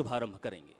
शुभारंभ करेंगे।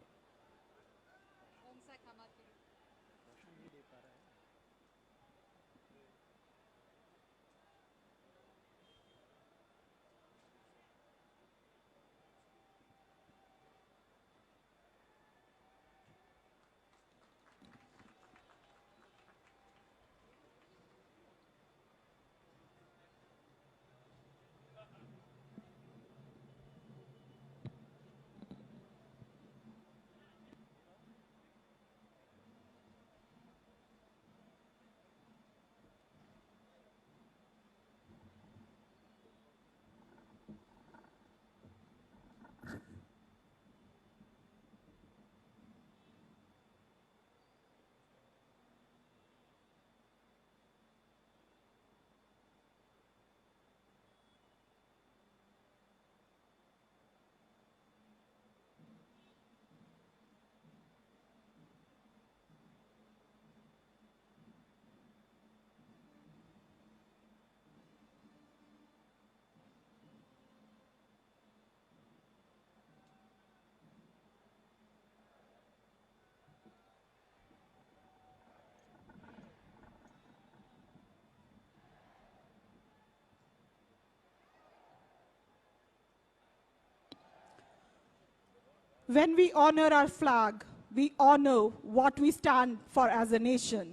When we honor our flag, we honor what we stand for as a nation.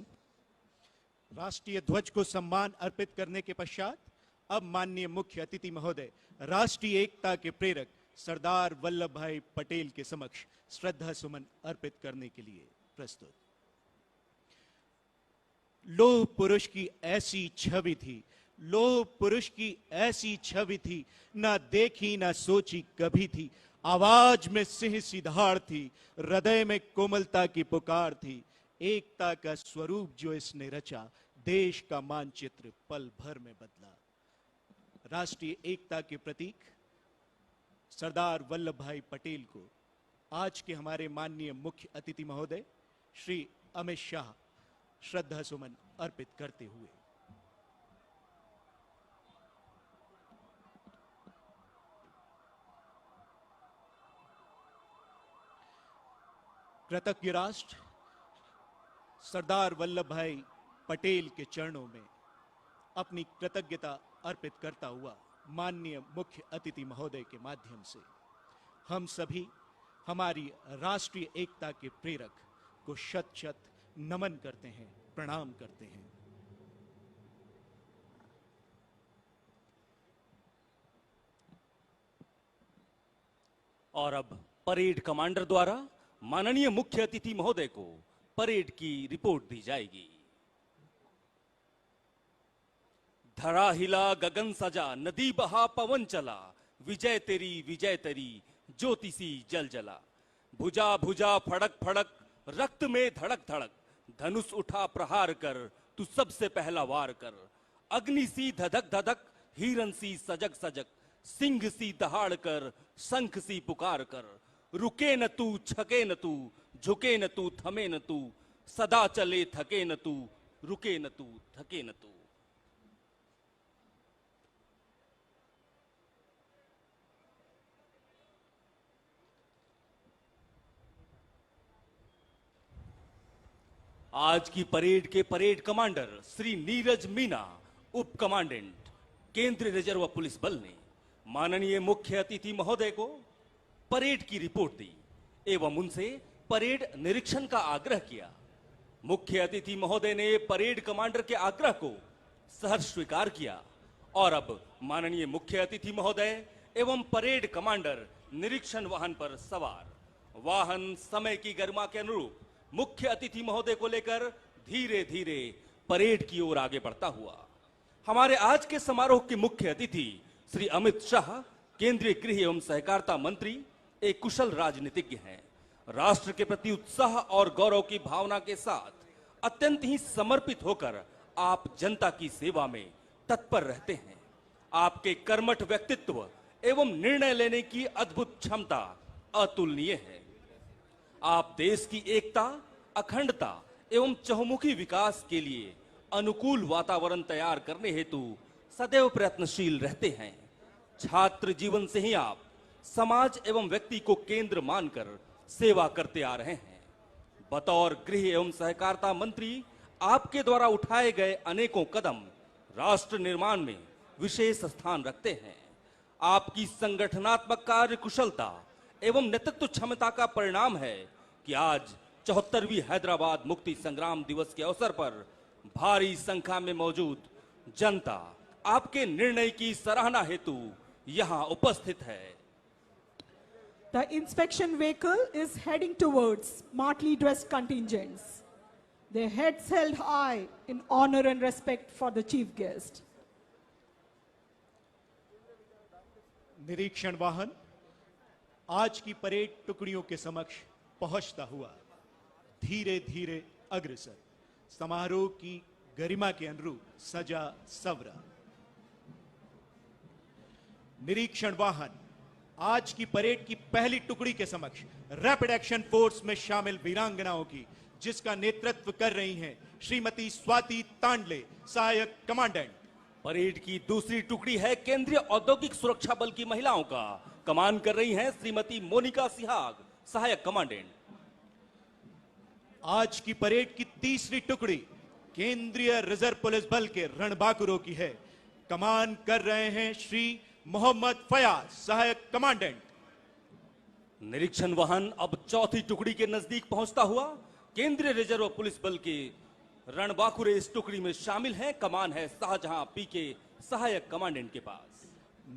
राष्ट्रीय ध्वज को सम्मान अर्पित करने के पश्चात अब माननीय मुख्य अतिथि महोदय राष्ट्रीय एकता के प्रेरक सरदार वल्लभ भाई पटेल के समक्ष श्रद्धा सुमन अर्पित करने के लिए प्रस्तुत। लोह पुरुष की ऐसी छवि थी, लोह पुरुष की ऐसी छवि थी, ना देखी ना सोची कभी थी। आवाज में सिंह सी दहाड़ थी, हृदय में कोमलता की पुकार थी। एकता का स्वरूप जो इसने रचा, देश का मानचित्र पल भर में बदला। राष्ट्रीय एकता के प्रतीक सरदार वल्लभ भाई पटेल को आज के हमारे माननीय मुख्य अतिथि महोदय श्री अमित शाह श्रद्धा सुमन अर्पित करते हुए कृतज्ञ राष्ट्र सरदार वल्लभ भाई पटेल के चरणों में अपनी कृतज्ञता अर्पित करता हुआ माननीय मुख्य अतिथि महोदय के माध्यम से हम सभी हमारी राष्ट्रीय एकता के प्रेरक को शत शत नमन करते हैं, प्रणाम करते हैं। और अब परेड कमांडर द्वारा माननीय मुख्य अतिथि महोदय को परेड की रिपोर्ट दी जाएगी। धरा हिला गगन सजा, नदी बहा पवन चला, विजय तेरी ज्योति सी जल जला। भुजा भुजा फड़क फड़क, रक्त में धड़क धड़क, धनुष उठा प्रहार कर, तू सबसे पहला वार कर। अग्नि सी धधक धधक, हिरन सी सजग सजग, सिंह सी दहाड़ कर, शंख सी पुकार कर। रुके न तू, छके न तू, झुके न तू, थमे न तू, सदा चले थके न तू, रुके न तू, थके न तू। आज की परेड के परेड कमांडर श्री नीरज मीना, उप कमांडेंट केंद्रीय रिजर्व पुलिस बल ने माननीय मुख्य अतिथि महोदय को परेड की रिपोर्ट दी एवं उनसे परेड निरीक्षण का आग्रह किया। मुख्य अतिथि महोदय ने परेड कमांडर के आग्रह को सहर्ष स्वीकार किया और अब माननीय मुख्य अतिथि महोदय एवं परेड कमांडर निरीक्षण वाहन पर सवार। वाहन समय की गरिमा के अनुरूप मुख्य अतिथि महोदय को लेकर धीरे धीरे परेड की ओर आगे बढ़ता हुआ। हमारे आज के समारोह के मुख्य अतिथि श्री अमित शाह, केंद्रीय गृह एवं सहकारिता मंत्री, एक कुशल राजनीतिज्ञ हैं। राष्ट्र के प्रति उत्साह और गौरव की भावना के साथ अत्यंत ही समर्पित होकर आप जनता की सेवा में तत्पर रहते हैं। आपके कर्मठ व्यक्तित्व एवं निर्णय लेने की अद्भुत क्षमता अतुलनीय है। आप देश की एकता, अखंडता एवं चहुमुखी विकास के लिए अनुकूल वातावरण तैयार करने हेतु सदैव प्रयत्नशील रहते हैं। छात्र जीवन से ही आप समाज एवं व्यक्ति को केंद्र मानकर सेवा करते आ रहे हैं। बतौर गृह एवं सहकारिता मंत्री आपके द्वारा उठाए गए अनेकों कदम राष्ट्र निर्माण में विशेष स्थान रखते हैं। आपकी संगठनात्मक कार्य कुशलता एवं नेतृत्व क्षमता का परिणाम है कि आज 74वीं हैदराबाद मुक्ति संग्राम दिवस के अवसर पर भारी संख्या में मौजूद जनता आपके निर्णय की सराहना हेतु यहां उपस्थित है। The inspection vehicle is heading towards smartly dressed contingents, their heads held high in honor and respect for the chief guest. निरीक्षण वाहन आज की परेड टुकड़ियों के समक्ष पहुंचता हुआ धीरे धीरे अग्रसर समारोह की गरिमा के अनुरूप सजा सवरा। निरीक्षण वाहन आज की परेड की पहली टुकड़ी के समक्ष रैपिड एक्शन फोर्स में शामिल वीरांगनाओं की, जिसका नेतृत्व कर रही हैं श्रीमती स्वाति तांडले, सहायक कमांडेंट। परेड की दूसरी टुकड़ी है केंद्रीय औद्योगिक सुरक्षा बल की महिलाओं का, कमान कर रही हैं श्रीमती मोनिका सिहाग, सहायक कमांडेंट। आज की परेड की तीसरी टुकड़ी केंद्रीय रिजर्व पुलिस बल के रणबांकुरों की है, कमान कर रहे हैं श्री मोहम्मद फयाज, सहायक कमांडेंट। निरीक्षण वाहन अब चौथी टुकड़ी के नजदीक पहुंचता हुआ केंद्रीय रिजर्व पुलिस बल के रणबांकुरे इस टुकड़ी में शामिल हैं, कमान है शाहजहां पीके, सहायक कमांडेंट के पास।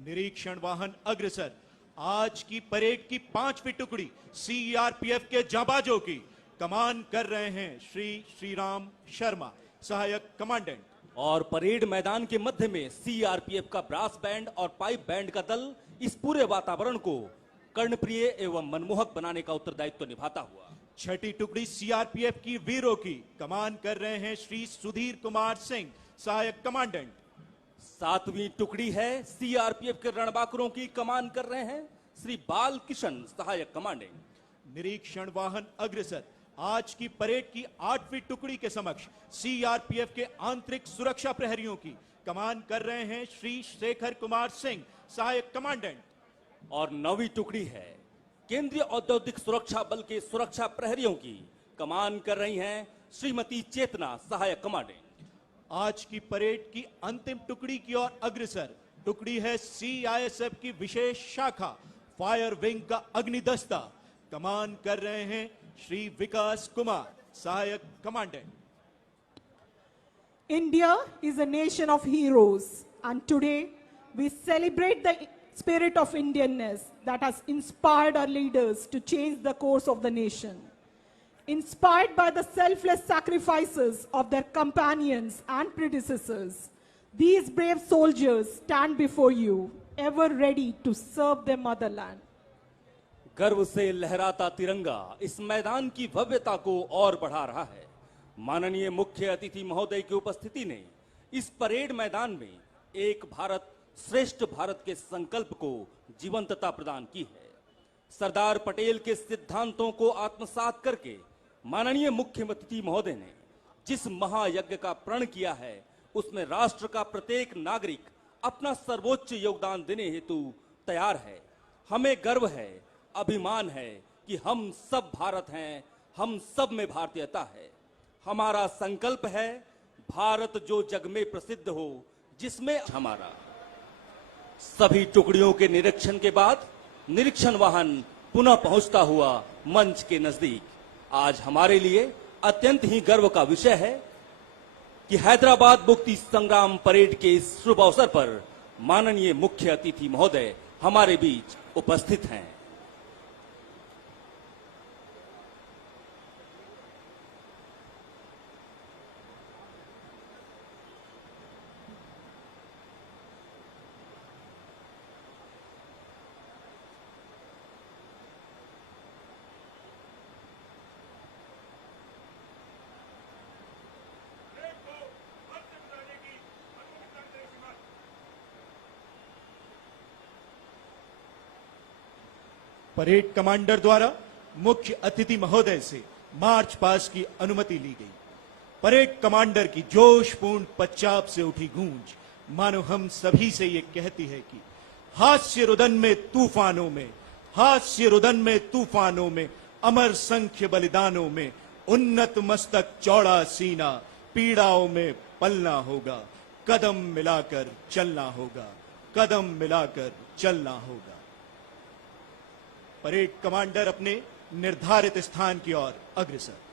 निरीक्षण वाहन अग्रसर आज की परेड की पांचवी टुकड़ी सीआरपीएफ के जाबाजों की, कमान कर रहे हैं श्री श्रीराम शर्मा, सहायक कमांडेंट। और परेड मैदान के मध्य में सीआरपीएफ का ब्रास बैंड और पाइप बैंड का दल इस पूरे वातावरण को कर्णप्रिय एवं मनमोहक बनाने का उत्तरदायित्व निभाता हुआ। छठी टुकड़ी सीआरपीएफ की वीरों की, कमान कर रहे हैं श्री सुधीर कुमार सिंह, सहायक कमांडेंट। सातवीं टुकड़ी है सीआरपीएफ के रणबांकुरों की, कमान कर रहे हैं श्री बाल किशन, सहायक कमांडेंट। निरीक्षण वाहन अग्रसर आज की परेड की आठवीं टुकड़ी के समक्ष सीआरपीएफ के आंतरिक सुरक्षा प्रहरियों की, कमान कर रहे हैं श्री शेखर कुमार सिंह, सहायक कमांडेंट। और नौवीं टुकड़ी है केंद्रीय औद्योगिक सुरक्षा बल के सुरक्षा प्रहरियों की, कमान कर रही हैं श्रीमती चेतना, सहायक कमांडेंट। आज की परेड की अंतिम टुकड़ी की ओर अग्रसर टुकड़ी है सीआईएसएफ की विशेष शाखा फायर विंग का अग्निदस्ता, कमान कर रहे हैं श्री विकास कुमार, सहायक commandant. India is a nation of heroes, and today we celebrate the spirit of Indianness that has inspired our leaders to change the course of the nation. Inspired by the selfless sacrifices of their companions and predecessors, these brave soldiers stand before you, ever ready to serve their motherland. गर्व से लहराता तिरंगा इस मैदान की भव्यता को और बढ़ा रहा है। माननीय मुख्य अतिथि महोदय की उपस्थिति ने इस परेड मैदान में एक भारत श्रेष्ठ भारत के संकल्प को जीवंतता प्रदान की है। सरदार पटेल के सिद्धांतों को आत्मसात करके माननीय मुख्य अतिथि महोदय ने जिस महायज्ञ का प्रण किया है, उसमें राष्ट्र का प्रत्येक नागरिक अपना सर्वोच्च योगदान देने हेतु तैयार है। हमें गर्व है, अभिमान है कि हम सब भारत हैं, हम सब में भारतीयता है। हमारा संकल्प है भारत जो जग में प्रसिद्ध हो, जिसमें हमारा। सभी टुकड़ियों के निरीक्षण के बाद निरीक्षण वाहन पुनः पहुंचता हुआ मंच के नजदीक। आज हमारे लिए अत्यंत ही गर्व का विषय है कि हैदराबाद मुक्ति संग्राम परेड के इस शुभ अवसर पर माननीय मुख्य अतिथि महोदय हमारे बीच उपस्थित हैं। परेड कमांडर द्वारा मुख्य अतिथि महोदय से मार्च पास्ट की अनुमति ली गई। परेड कमांडर की जोशपूर्ण पश्चात से उठी गूंज मानो हम सभी से ये कहती है कि हास्य रुदन में तूफानों में हास्य रुदन में तूफानों में, अमर संख्य बलिदानों में, उन्नत मस्तक चौड़ा सीना, पीड़ाओं में पलना होगा, कदम मिलाकर चलना होगा, कदम मिलाकर चलना होगा। परेड कमांडर अपने निर्धारित स्थान की ओर अग्रसर।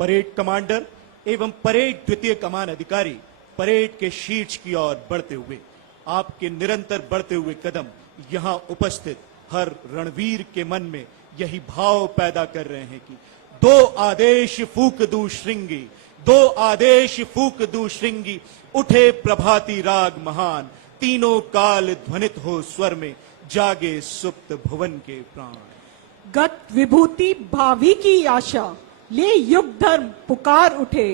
परेड कमांडर एवं परेड द्वितीय कमान अधिकारी परेड के शीर्ष की ओर बढ़ते हुए, आपके निरंतर बढ़ते हुए कदम यहां उपस्थित हर रणवीर के मन में यही भाव पैदा कर रहे हैं कि दो आदेश फूक दूं श्रृंगी, दो आदेश फूक दूं श्रृंगी, उठे प्रभाती राग महान, तीनों काल ध्वनित हो स्वर में, जागे सुप्त भुवन के प्राण। गत विभूति भावी की आशा, ले युग धर्म पुकार उठे,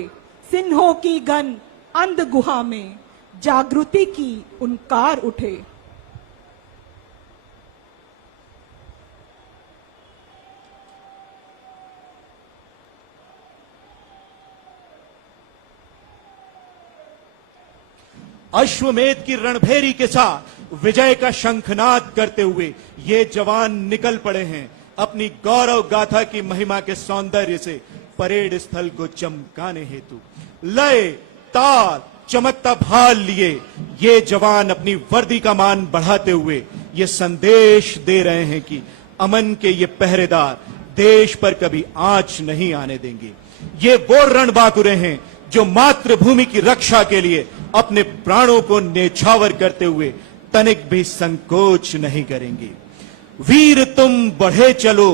सिन्हों की गन अंध गुहा में, जागृति की उनकार उठे। अश्वमेध की रणभेरी के साथ विजय का शंखनाद करते हुए ये जवान निकल पड़े हैं अपनी गौरव गाथा की महिमा के सौंदर्य से परेड स्थल को चमकाने हेतु। लय ताल चमकता भाल लिए ये जवान अपनी वर्दी का मान बढ़ाते हुए ये संदेश दे रहे हैं कि अमन के ये पहरेदार देश पर कभी आंच नहीं आने देंगे। ये वो रणबांकुरे हैं जो मातृभूमि की रक्षा के लिए अपने प्राणों को न्यौछावर करते हुए तनिक भी संकोच नहीं करेंगे। वीर तुम बढ़े चलो,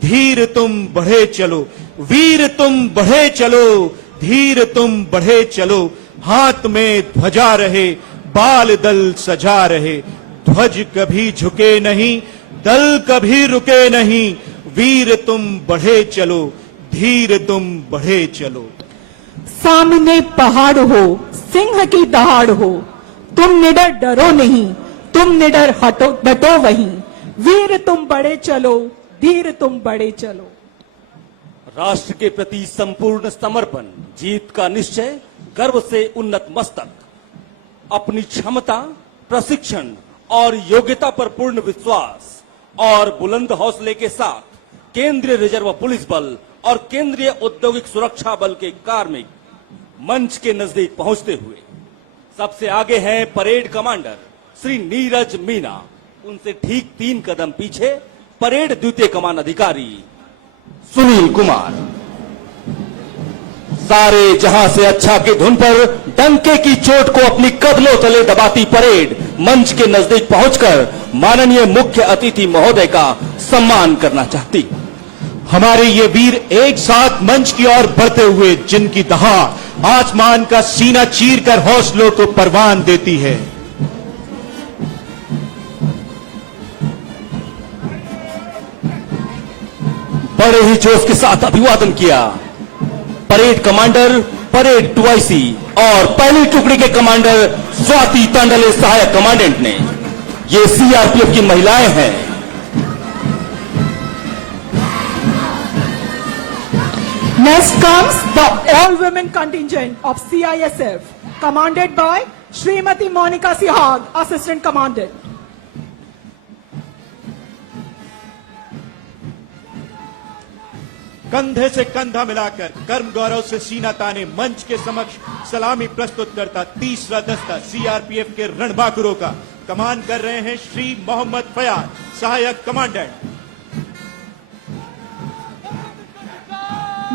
धीर तुम बढ़े चलो, वीर तुम बढ़े चलो, धीर तुम बढ़े चलो, हाथ में ध्वजा रहे, बाल दल सजा रहे, ध्वज कभी झुके नहीं, दल कभी रुके नहीं, वीर तुम बढ़े चलो, धीर तुम बढ़े चलो। सामने पहाड़ हो, सिंह की दहाड़ हो, तुम निडर डरो नहीं, तुम निडर हटो डटो वहीं, वीर तुम बढ़े चलो, धीर तुम बढ़े चलो। राष्ट्र के प्रति संपूर्ण समर्पण, जीत का निश्चय, गर्व से उन्नत मस्तक, अपनी क्षमता, प्रशिक्षण और योग्यता पर पूर्ण विश्वास और बुलंद हौसले के साथ केंद्रीय रिजर्व पुलिस बल और केंद्रीय औद्योगिक सुरक्षा बल के कार्मिक मंच के नजदीक पहुंचते हुए सबसे आगे हैं परेड कमांडर श्री नीरज मीना। उनसे ठीक 3 कदम पीछे परेड द्वितीय कमान अधिकारी सुनील कुमार। सारे जहां से अच्छा की धुन पर डंके की चोट को अपनी कदमों तले दबाती परेड मंच के नजदीक पहुंचकर माननीय मुख्य अतिथि महोदय का सम्मान करना चाहती। हमारे ये वीर एक साथ मंच की ओर बढ़ते हुए जिनकी दहाड़ आसमान का सीना चीरकर हौसलों को परवान देती है। बड़े ही जोश के साथ अभिवादन किया परेड कमांडर परेड 2IC और पहली टुकड़ी के कमांडर स्वाति तांडले सहायक कमांडेंट ने। ये सीआरपीएफ की महिलाएं हैं। Next comes the all-women contingent of CISF, commanded by Srimati Monica Sihag, Assistant Commandant. कंधे से कंधा मिलाकर कर्म गौरव से सीना ताने मंच के समक्ष सलामी प्रस्तुत करता तीसरा दस्ता सीआरपीएफ के रणबांकुरों का कमान कर रहे हैं श्री मोहम्मद फयाज, सहायक commandant.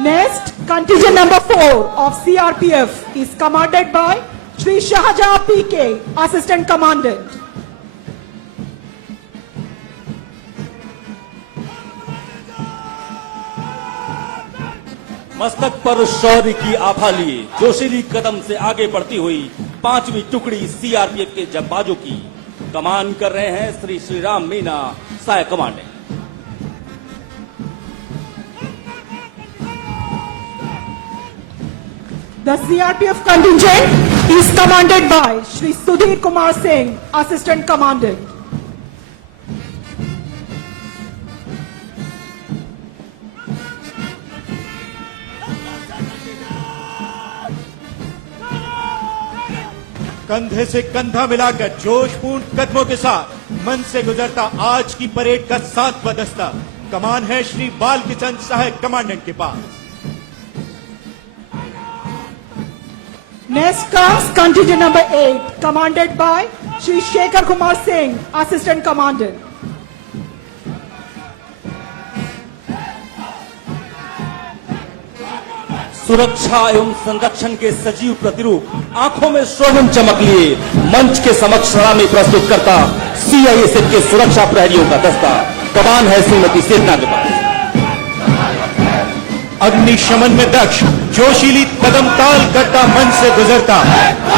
Next, contingent number 4 of CRPF is commanded by Shri Shahjahan PK, Assistant Commandant. मस्तक पर शौर्य की आभा लिए जोशीली कदम से आगे बढ़ती हुई 5वीं टुकड़ी सीआरपीएफ के जंबाजों की कमान कर रहे हैं श्री श्रीराम मीना, सहायक commandant. The CRPF contingent is commanded by Shri Sudhir Kumar Singh, Assistant Commandant. कंधे से कंधा मिलाकर जोशपूर्ण कदमों के साथ मन से गुजरता आज की परेड का 7वां दस्ता कमान है श्री बाल किशन सहायक कमांडेंट के पास। Next comes contingent number 8, commanded by Shri Shekhar Kumar Singh, Assistant Commandant. सुरक्षा एवं संरक्षण के सजीव प्रतिरूप आंखों में शोभन चमक लिए मंच के समक्ष सलामी प्रस्तुत करता सीआईएसएफ के सुरक्षा प्रहरियों का दस्ता कमान है श्रीमती सेना के पास। अग्निशमन में दक्ष जोशीली कदम ताल करता मन से गुजरता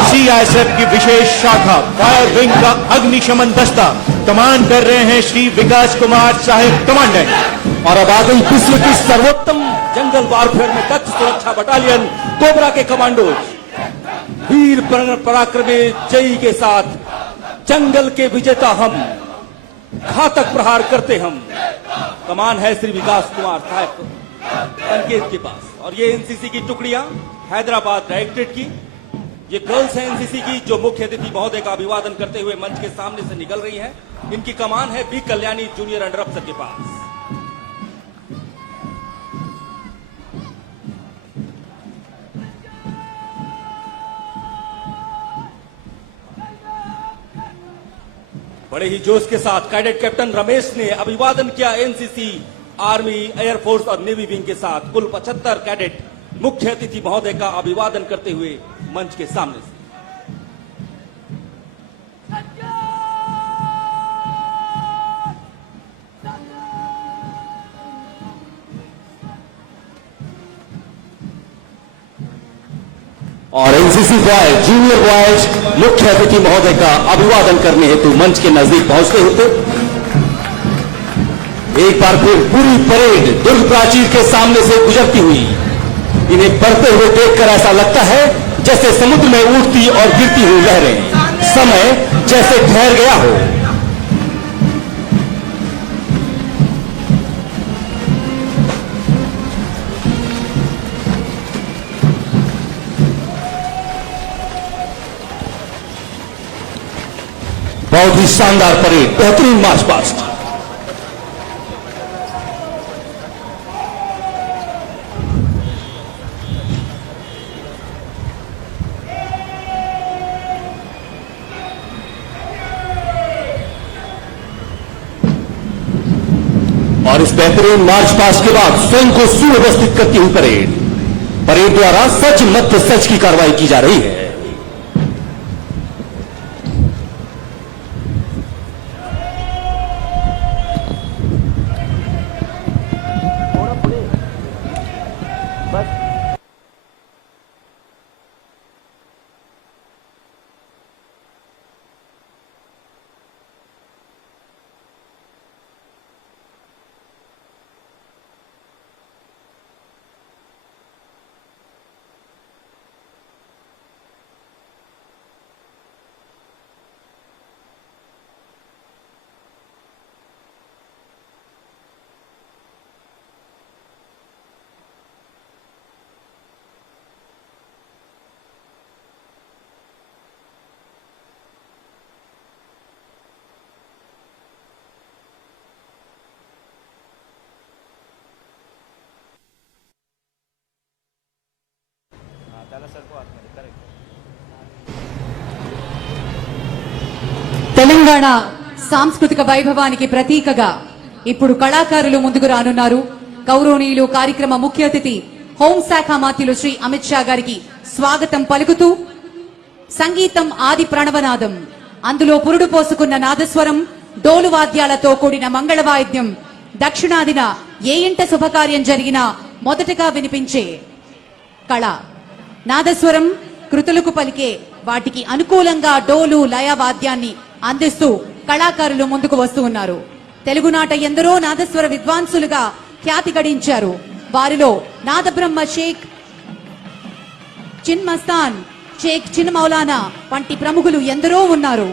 सीआईएसएफ की विशेष शाखा फायर विंग का अग्निशमन दस्ता कमान कर रहे हैं श्री विकास कुमार साहिब कमांडेंट। और अब आ गई विश्व की सर्वोत्तम जंगल वारफेयर में दक्ष सुरक्षा बटालियन कोबरा के कमांडोज वीर पराक्रमी जयी के साथ जंगल के विजेता हम घातक प्रहार करते हम। कमान है श्री विकास कुमार साहब संकेत के पास। और ये एनसीसी की टुकड़ियां हैदराबाद डायरेक्टरेट की, ये गर्ल्स है एनसीसी की जो मुख्य अतिथि महोदय का अभिवादन करते हुए मंच के सामने से निकल रही है। इनकी कमान है बी कल्याणी जूनियर अंडर अफसर के पास। बड़े ही जोश के साथ कैडेट कैप्टन रमेश ने अभिवादन किया एनसीसी, आर्मी, एयरफोर्स और नेवी विंग के साथ कुल 75 कैडेट मुख्य अतिथि महोदय का अभिवादन करते हुए मंच के सामने से। और एनसीसी बॉयज, जूनियर बॉयज मुख्य अतिथि महोदय का अभिवादन करने हेतु मंच के नजदीक पहुंचते होते एक बार फिर पूरी परेड दुर्ग प्राचीर के सामने से गुजरती हुई इन्हें बढ़ते हुए देखकर ऐसा लगता है जैसे समुद्र में उठती और गिरती हुई लहरें, समय जैसे ठहर गया हो। बहुत ही शानदार परेड, बेहतरीन मार्च पास्ट। और इस बेहतरीन मार्च पास्ट के बाद स्वयं को सुव्यवस्थित करती हुई परेड द्वारा सच मत सच की कार्रवाई की जा रही है। తెలంగాణ సాంస్కృతిక వైభవానికి ప్రతీకగా ఇప్పుడు కళాకారులు ముందుకు రానున్నారు. గౌరవనీయులు కార్యక్రమ ముఖ్య అతిథి హోంశాఖ మంత్రులు శ్రీ అమిత్ షా గారికి స్వాగతం పలుకుతూ సంగీతం ఆది ప్రణవనాదం, అందులో పురుడు పోసుకున్న నాదస్వరం, డోలు వాద్యాలతో కూడిన మంగళ వాయిద్యం దక్షిణాదిన ఏ ఇంట శుభకార్యం జరిగినా మొదటగా వినిపించే కళ. నాదస్వరం కృతులకు పలికే వాటికి అనుకూలంగా డోలు లయ వాద్యాన్ని అందిస్తూ కళాకారులు ముందుకు వస్తూ ఉన్నారు. తెలుగునాట ఎందరో నాదస్వర విద్వాంసులుగా ఖ్యాతి గడించారు. వారిలో నాదబ్రహ్మ షేక్ చిన్ మస్తాన్, షేక్ చిన్ మౌలానా వంటి ప్రముఖులు ఎందరో ఉన్నారు.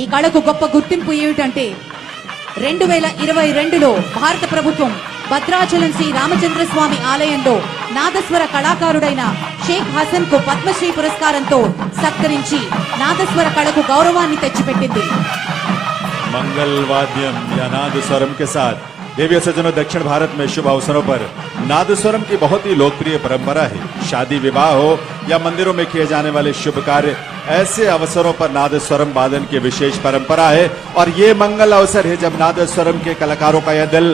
ఈ కళకు గొప్ప గుర్తింపు ఏమిటంటే 2022లో భారత ప్రభుత్వం భద్రాచలం శ్రీ రామచంద్ర స్వామి ఆలయంలో నాదస్వర కళాకారుడైన షేక్ హసన్ కు పద్మశ్రీ పురస్కారంతో సత్కరించి నాదస్వర కళకు గౌరవాన్ని తెచ్చిపెట్టింది. मंगल वाद्यम या नादस्वरम के साथ देवी सज्जनों, दक्षिण भारत में शुभ अवसरों पर नादस्वरम की बहुत ही लोकप्रिय परंपरा है। शादी विवाह हो या मंदिरों में किए जाने वाले शुभ कार्य, ऐसे अवसरों पर नादस्वरम वादन की विशेष परंपरा है। और ये मंगल अवसर है जब नादस्वरम के कलाकारों का यह दल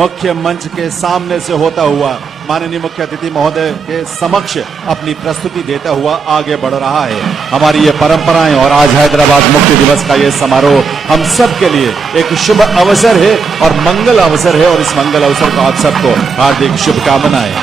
मुख्य मंच के सामने से होता हुआ माननीय मुख्य अतिथि महोदय के समक्ष अपनी प्रस्तुति देता हुआ आगे बढ़ रहा है। हमारी ये परंपराएं और आज हैदराबाद मुक्ति दिवस का ये समारोह हम सब के लिए एक शुभ अवसर है और मंगल अवसर है, और इस मंगल अवसर को आप सबको हार्दिक शुभकामनाएं।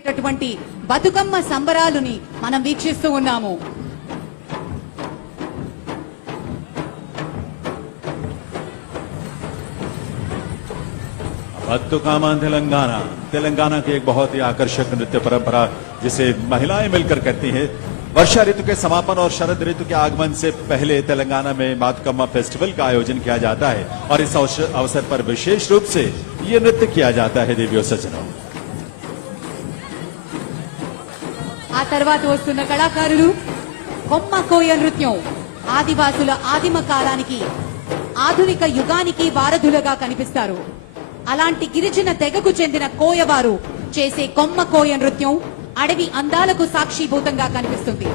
అటువంటి బతుకమ్మ సంబరాలుని మనం వీక్షిస్తూ ఉన్నాము. बतुकामा तेलंगाना, तेलंगाना की एक बहुत ही आकर्षक नृत्य परंपरा जिसे महिलाएं मिलकर करती हैं। वर्षा ऋतु के समापन और शरद ऋतु के आगमन से पहले तेलंगाना में बातुकम्मा फेस्टिवल का आयोजन किया जाता है और इस अवसर पर विशेष रूप से ये नृत्य किया जाता है। देवियों सज्जनों, ఆ తర్వాత వస్తున్న కళాకారులు కొమ్మ కోయ నృత్యం. ఆదివాసుల ఆదిమ కాలానికి ఆధునిక యుగానికి వారధులుగా కనిపిస్తారు. అలాంటి గిరిజన తెగకు చెందిన కోయవారు చేసే కొమ్మ కోయ నృత్యం అడవి అందాలకు సాక్షిభూతంగా కనిపిస్తుంది.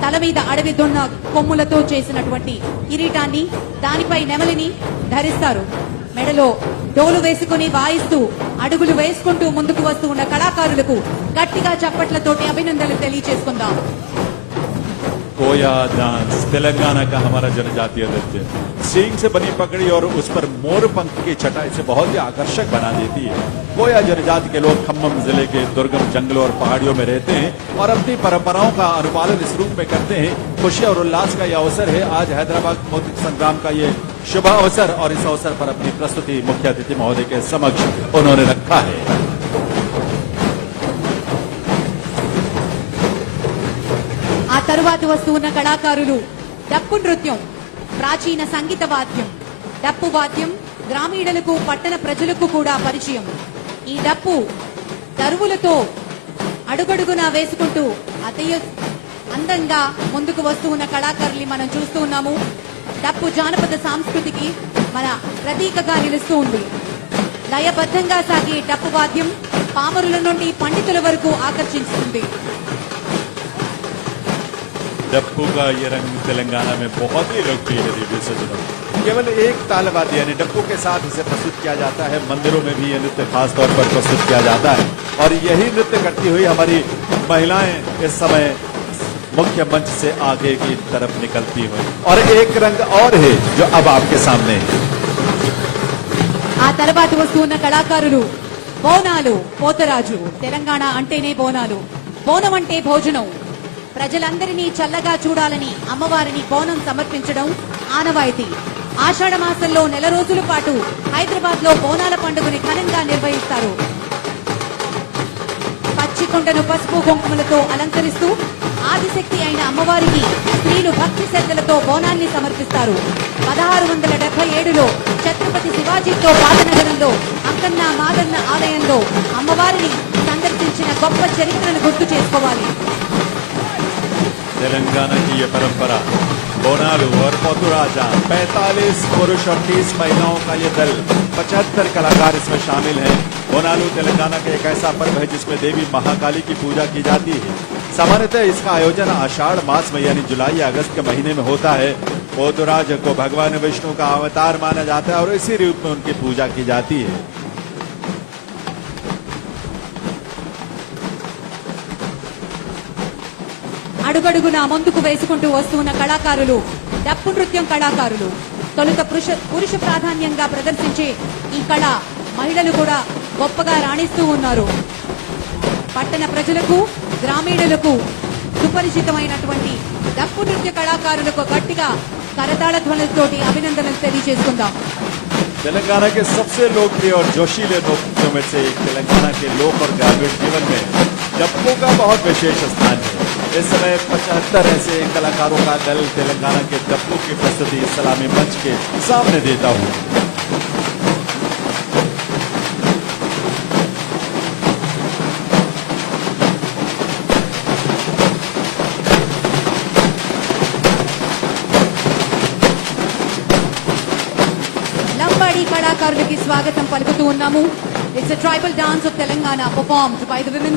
తల మీద అడవి దున్న కొమ్ములతో చేసినటువంటి కిరీటాన్ని, దానిపై నెమలిని ధరిస్తారు. మెడలో డోలు వేసుకుని వాయిస్తూ అడుగులు వేసుకుంటూ ముందుకు వస్తూ ఉన్న కళాకారులకు గట్టిగా చప్పట్లతోటి అభినందనలు తెలియజేసుకుందాం. कोया डांस तेलंगाना का हमारा जनजातीय नृत्य सींग से बनी पगड़ी और उस पर मोर पंख की छटाई से बहुत ही आकर्षक बना देती है। कोया जनजाति के लोग खम्मम जिले के दुर्गम जंगलों और पहाड़ियों में रहते हैं और अपनी परंपराओं का अनुपालन इस रूप में करते हैं। खुशी और उल्लास का यह अवसर है। आज हैदराबाद मुक्ति संग्राम का ये शुभ अवसर, और इस अवसर पर अपनी प्रस्तुति मुख्य अतिथि महोदय के समक्ष उन्होंने रखा है। ఆ తరువాత వస్తూ ఉన్న కళాకారులు డప్పు నృత్యం, ప్రాచీన సంగీత వాద్యం. డప్పు వాద్యం గ్రామీణులకు, పట్టణ ప్రజలకు కూడా పరిచయం. ఈ డప్పు దరువులతో అడుగడుగునా వేసుకుంటూ అతయ్య అందంగా ముందుకు వస్తూ ఉన్న కళాకారుల్ని మనం చూస్తూ ఉన్నాము. డప్పు జానపద సంస్కృతికి మన ప్రతీకగా నిలుస్తూ ఉంది. లయబద్ధంగా సాగే డప్పు వాద్యం పామరుల నుండి పండితుల వరకు ఆకర్షిస్తుంది. डप्पू का ये रंग तेलंगाना में बहुत ही लोकप्रिय है। देवियों सज्जनों, केवल एक ताल वाद्य यानी डप्पू के साथ इसे प्रस्तुत किया जाता है। मंदिरों में भी ये नृत्य खास तौर पर प्रस्तुत किया जाता है और यही नृत्य करती हुई हमारी महिलाएं इस समय मुख्य मंच से आगे की तरफ निकलती हुई। और एक रंग और है जो अब आपके सामने है। ఆ తర్వాత వస్తూ ఉన్న కళాకారులు బోనాలు. పోతరాజు తెలంగాణ అంటేనే బోనాలు. బోనం అంటే భోజనం. ప్రజలందరినీ చల్లగా చూడాలని అమ్మవారిని బోనం సమర్పించడం ఆనవాయితీ. ఆషాఢ మాసంలో నెల రోజుల పాటు హైదరాబాద్ లో బోనాల పండుగని ఘనంగా నిర్వహిస్తారు. పచ్చికొండను పసుపు కుంకుమలతో అలంకరిస్తూ ఆదిశక్తి అయిన అమ్మవారికి స్త్రీలు భక్తి శ్రద్ధలతో బోనాన్ని సమర్పిస్తారు. 1677లో ఛత్రపతి శివాజీతో పాతనగరంలో అక్కన్న మాదన్న ఆలయంలో అమ్మవారిని సందర్శించిన గొప్ప చరిత్రను గుర్తు చేసుకోవాలి. तेलंगाना की ये परंपरा बोनालू और पोतुराजा 45 पुरुष और 30 महिलाओं का ये दल 75 कलाकार इसमें शामिल हैं। बोनालू तेलंगाना का एक ऐसा पर्व है जिसमें देवी महाकाली की पूजा की जाती है। सामान्यतः इसका आयोजन आषाढ़ मास में यानी जुलाई या अगस्त के महीने में होता है। पोतुराज को भगवान विष्णु का अवतार माना जाता है और इसी रूप में उनकी पूजा की जाती है। అడుగడుగున ముందుకు వేసుకుంటూ వస్తున్న కళాకారులు డప్పు నృత్యం కళాకారులు. తొలుత పురుష ప్రాధాన్యంగా ప్రదర్శించే ఈ కళ మహిళలు కూడా గొప్పగా రాణిస్తూ ఉన్నారు. పట్టణ ప్రజలకు గ్రామీణులకు సుపరిచితమైనటువంటి డప్పు నృత్య కళాకారులకు గట్టిగా కరతాళ ధ్వనులతోటి అభినందనలు తెలియజేసుకుందాం. तेलंगाना के सबसे लोकप्रिय और जोशीले नृत्यों में से एक तेलंगाना के लोक और ग्रामीण जीवन में डप्पू का बहुत विशेष स्थान है। इस समय 75 ऐसे कलाकारों का दल तेलंगाना के डप्पू की प्रस्तुति सलामी मंच के सामने देता हूँ। లంబాడి కళాకారులకి స్వాగతం పలుకుతూ ఉన్నాము. It's a tribal dance of Telangana performed by the women.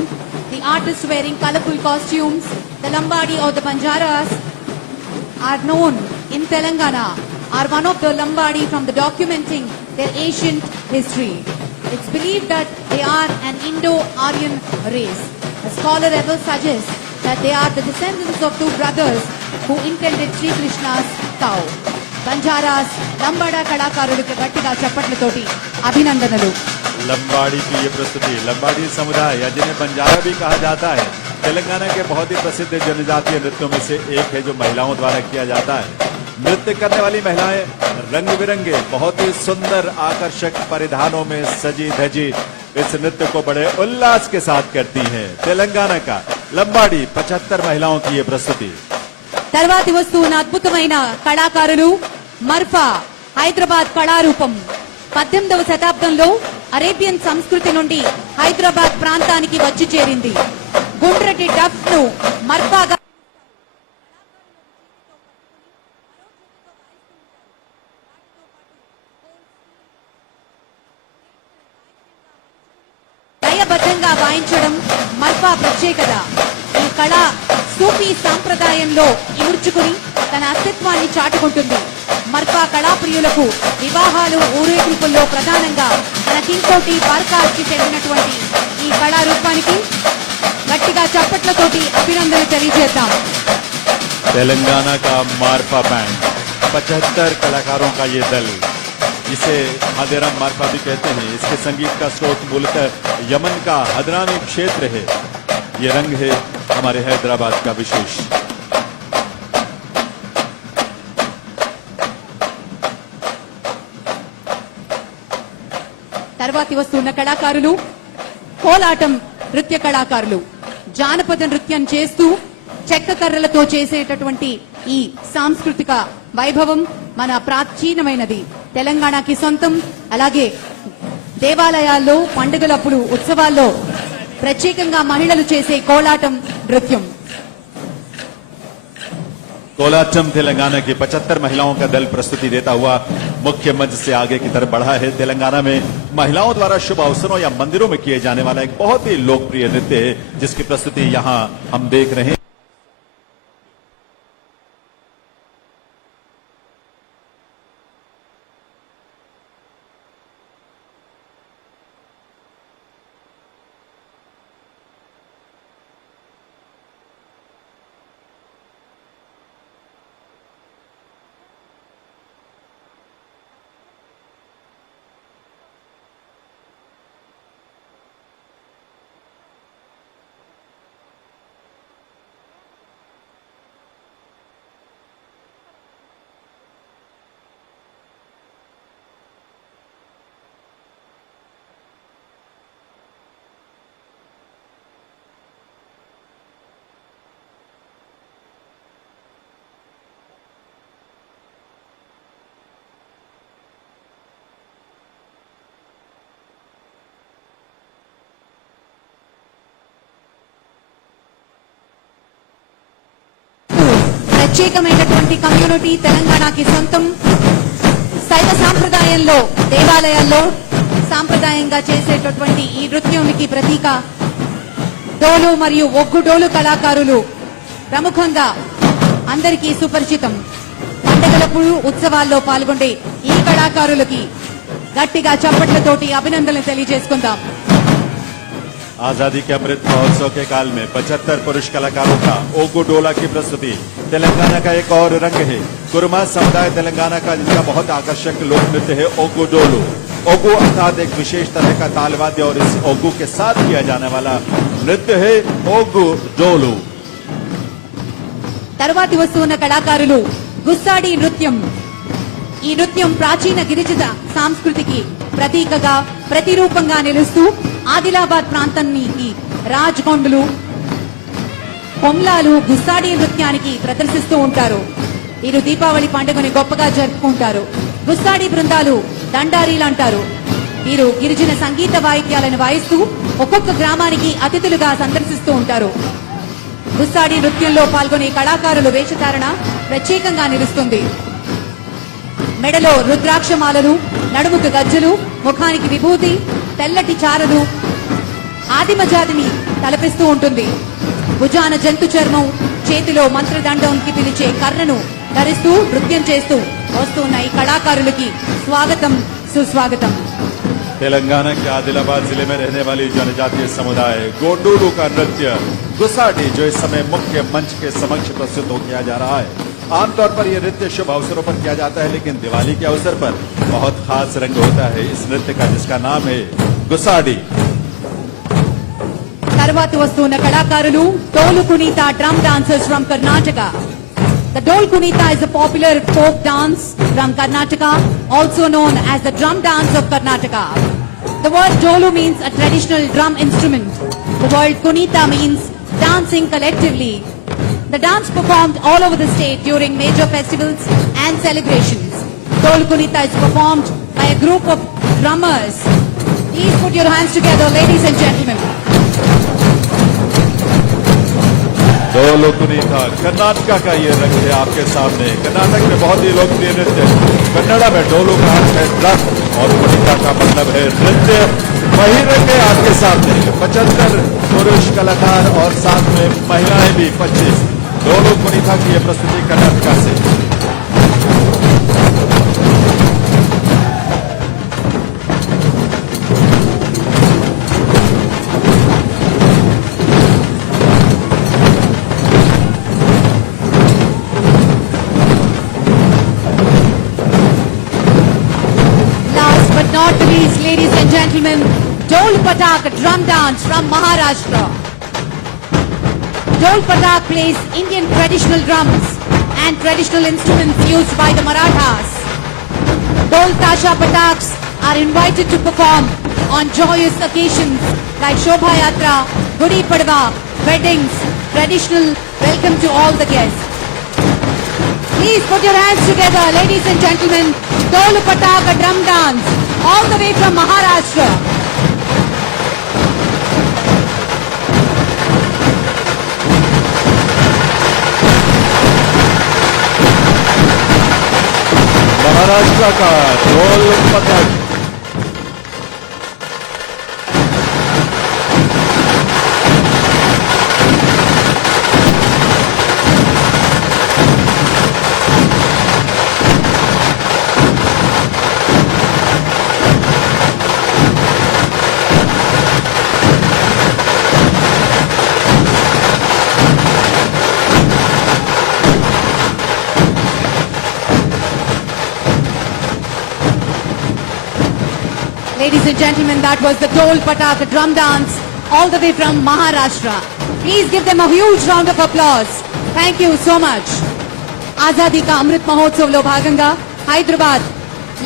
The artists wearing colorful costumes. The Lambadi or the Banjaras are known in Telangana, are one of the Lambadi from the documenting their ancient history. It's believed that they are an Indo-Aryan race. A scholar ever suggests that they are the descendants of two brothers who intended Sri Krishna's cow. Banjaras, Lambada కళాకారులకు గట్టిగా చప్పట్లతోటి అభినందనలు. लंबाड़ी की ये प्रस्तुति लंबाड़ी समुदाय या जिन्हें बंजारा भी कहा जाता है तेलंगाना के बहुत ही प्रसिद्ध जनजातीय नृत्यों में से एक है जो महिलाओं द्वारा किया जाता है। नृत्य करने वाली महिलाएं रंग बिरंगे बहुत ही सुंदर आकर्षक परिधानों में सजी धजी इस नृत्य को बड़े उल्लास के साथ करती हैं। तेलंगाना का लंबाड़ी 75 महिलाओं की ये प्रस्तुति। తర్వాతి వస్తున్న అద్భుతమైన కళాకారులు మర్ఫా హైదరాబాద్ కళారూపం. 18వ శతాబ్దంలో అరేబియన్ సంస్కృతి నుండి హైదరాబాద్ ప్రాంతానికి వచ్చి చేరింది. గుండ్రటి డఫ్ ను మర్ఫాగా లయబద్ధంగా వాయించడం మర్ఫా ప్రత్యేకత. ఈ కళ సూఫీ సాంప్రదాయంలో ఇముడ్చుకుని తన అస్తిత్వాన్ని చాటుకుంటుంది. మర్ఫా కళాప్రియులకు వివాహాలు ఊరేగింపుల్లో ప్రధానంగా మన కింగ్కోటి బార్కాస్ కి చెందినటువంటి ఈ కళారూపానికి గట్టిగా చప్పట్లతోటి అభినందనలు తెలియజేద్దాం. तेलंगाना का मारफा बैंड 75 कलाकारों का ये दल जिसे हदेरम मारफा भी कहते हैं। इसके संगीत का स्रोत मूलतः यमन का हदरामी क्षेत्र है। ये रंग है हमारे हैदराबाद का विशेष। తర్వాతి వస్తున్న కళాకారులు కోలాటం నృత్య కళాకారులు. జానపద నృత్యం చేస్తూ చెక్క కర్రలతో చేసేటటువంటి ఈ సాంస్కృతిక వైభవం మన ప్రాచీనమైనది, తెలంగాణకి సొంతం. అలాగే దేవాలయాల్లో పండుగలప్పుడు ఉత్సవాల్లో ప్రత్యేకంగా మహిళలు చేసే కోలాటం నృత్యం. कोलाटम तेलंगाना की 75 महिलाओं का दल प्रस्तुति देता हुआ मुख्य मंच से आगे की तरफ बढ़ा है। तेलंगाना में महिलाओं द्वारा शुभ अवसरों या मंदिरों में किए जाने वाला एक बहुत ही लोकप्रिय नृत्य है जिसकी प्रस्तुति यहाँ हम देख रहे हैं। ప్రత్యేకమైనటువంటి కమ్యూనిటీ తెలంగాణకి సొంతం. శైవ సాంప్రదాయంలో దేవాలయాల్లో సాంప్రదాయంగా చేసేటటువంటి ఈ నృత్యానికి ప్రతీక డోలు మరియు ఒగ్గు డోలు కళాకారులు ప్రముఖంగా అందరికీ సుపరిచితం. పండుగలప్పుడు ఉత్సవాల్లో పాల్గొండే ఈ కళాకారులకి గట్టిగా చప్పట్లతోటి అభినందనలు తెలియజేసుకుందాం. आजादी के अमृत महोत्सव के काल में 75 पुरुष कलाकारों का ओगू डोला की प्रस्तुति तेलंगाना का एक और रंग है. कुरुमा समुदाय तेलंगाना का जिसका बहुत आकर्षक लोक नृत्य है ओगू डोलू. ओगू अर्थात एक विशेष तरह का तालवाद्य और इस ओगू के साथ किया जाने वाला नृत्य है ओगू डोलू. తరువాతి వస్తున్న కళాకారులు గుస్సాడి నృత్యం. ఈ నృత్యం ప్రాచీన గిరిజన సంస్కృతికి ప్రతీకగా ప్రతిరూపంగా నిలుస్తూ ఆదిలాబాద్ ప్రాంతానికి రాజ్గొండలు కొమ్లాలు గుస్సాడి నృత్యానికి ప్రదర్శిస్తూ ఉంటారు. వీరు దీపావళి పండుగని గొప్పగా జరుపుకుంటారు. గుస్సాడి బృందాలు దండారీలు అంటారు. వీరు గిరిజన సంగీత వాయిద్యాలను వాయిస్తూ ఒక్కొక్క గ్రామానికి అతిథులుగా సందర్శిస్తూ ఉంటారు. గుస్సాడి నృత్యంలో పాల్గొనే కళాకారుల వేషధారణ ప్రత్యేకంగా నిలుస్తుంది. మెడలో రుద్రాక్షమాలలు, నడుముకు గజ్జలు, ముఖానికి విభూతి, తెల్లటి చారలు ఆదిమ జాతిని తలపిస్తూ ఉంటుంది. భుజాన జంతు చర్మం, చేతిలో మంత్రదండంకి పిలిచే కర్రను ధరిస్తూ నృత్యం చేస్తూ వస్తున్న ఈ కళాకారులకి స్వాగతం సుస్వాగతం. तेलंगाना के आदिलाबाद जिले में रहने वाली जनजातीय समुदाय गोंडूलू का नृत्य गुसाडी जो इस समय मुख्य मंच के समक्ष प्रस्तुत हो किया जा रहा है. आमतौर पर यह नृत्य शुभ अवसरों पर किया जाता है, लेकिन दिवाली के अवसर पर बहुत खास रंग होता है इस नृत्य का, जिसका नाम है गुसाडी. తరువాతి వస్తున్న కళాకారులు Dollu Kunitha drum dancers from Karnataka. The Dol Kunita is a popular folk dance from Karnataka, also known as the drum dance of Karnataka. The word Dolu means a traditional drum instrument. The word Kunita means dancing collectively. The dance performed all over the state during major festivals and celebrations. Dol Kunita is performed by a group of drummers. Please put your hands together, ladies and gentlemen. डोलू कुनीता कर्नाटका का ये रंग है आपके सामने. कर्नाटक में बहुत ही लोकप्रिय नृत्य. कन्नड़ा में डोलू का अर्थ है ड्रम और कुनीता का मतलब है नृत्य. वही रंग है आपके सामने. 75 पुरुष कलाकार और साथ में महिलाएं भी 25. डोलू कुनीता की ये प्रस्तुति कर्नाटका से. Not the least, ladies and gentlemen, Dol Patak drum dance from Maharashtra. Dol Patak plays Indian traditional drums and traditional instruments used by the Marathas. Dol Tasha Pataks are invited to perform on joyous occasions like Shobha Yatra, Gudi Padwa, weddings, traditional welcome to all the guests. Please put your hands together, ladies and gentlemen. Dol Patak drum dance. All the way from Maharashtra. Maharashtra का ढोल पथक. Ladies and gentlemen, that was the Dol Patak drum dance all the way from Maharashtra. Please give them a huge round of applause. Thank you so much. Azadi కా అమృత్ మహోత్సవ్ లో భాగంగా Hyderabad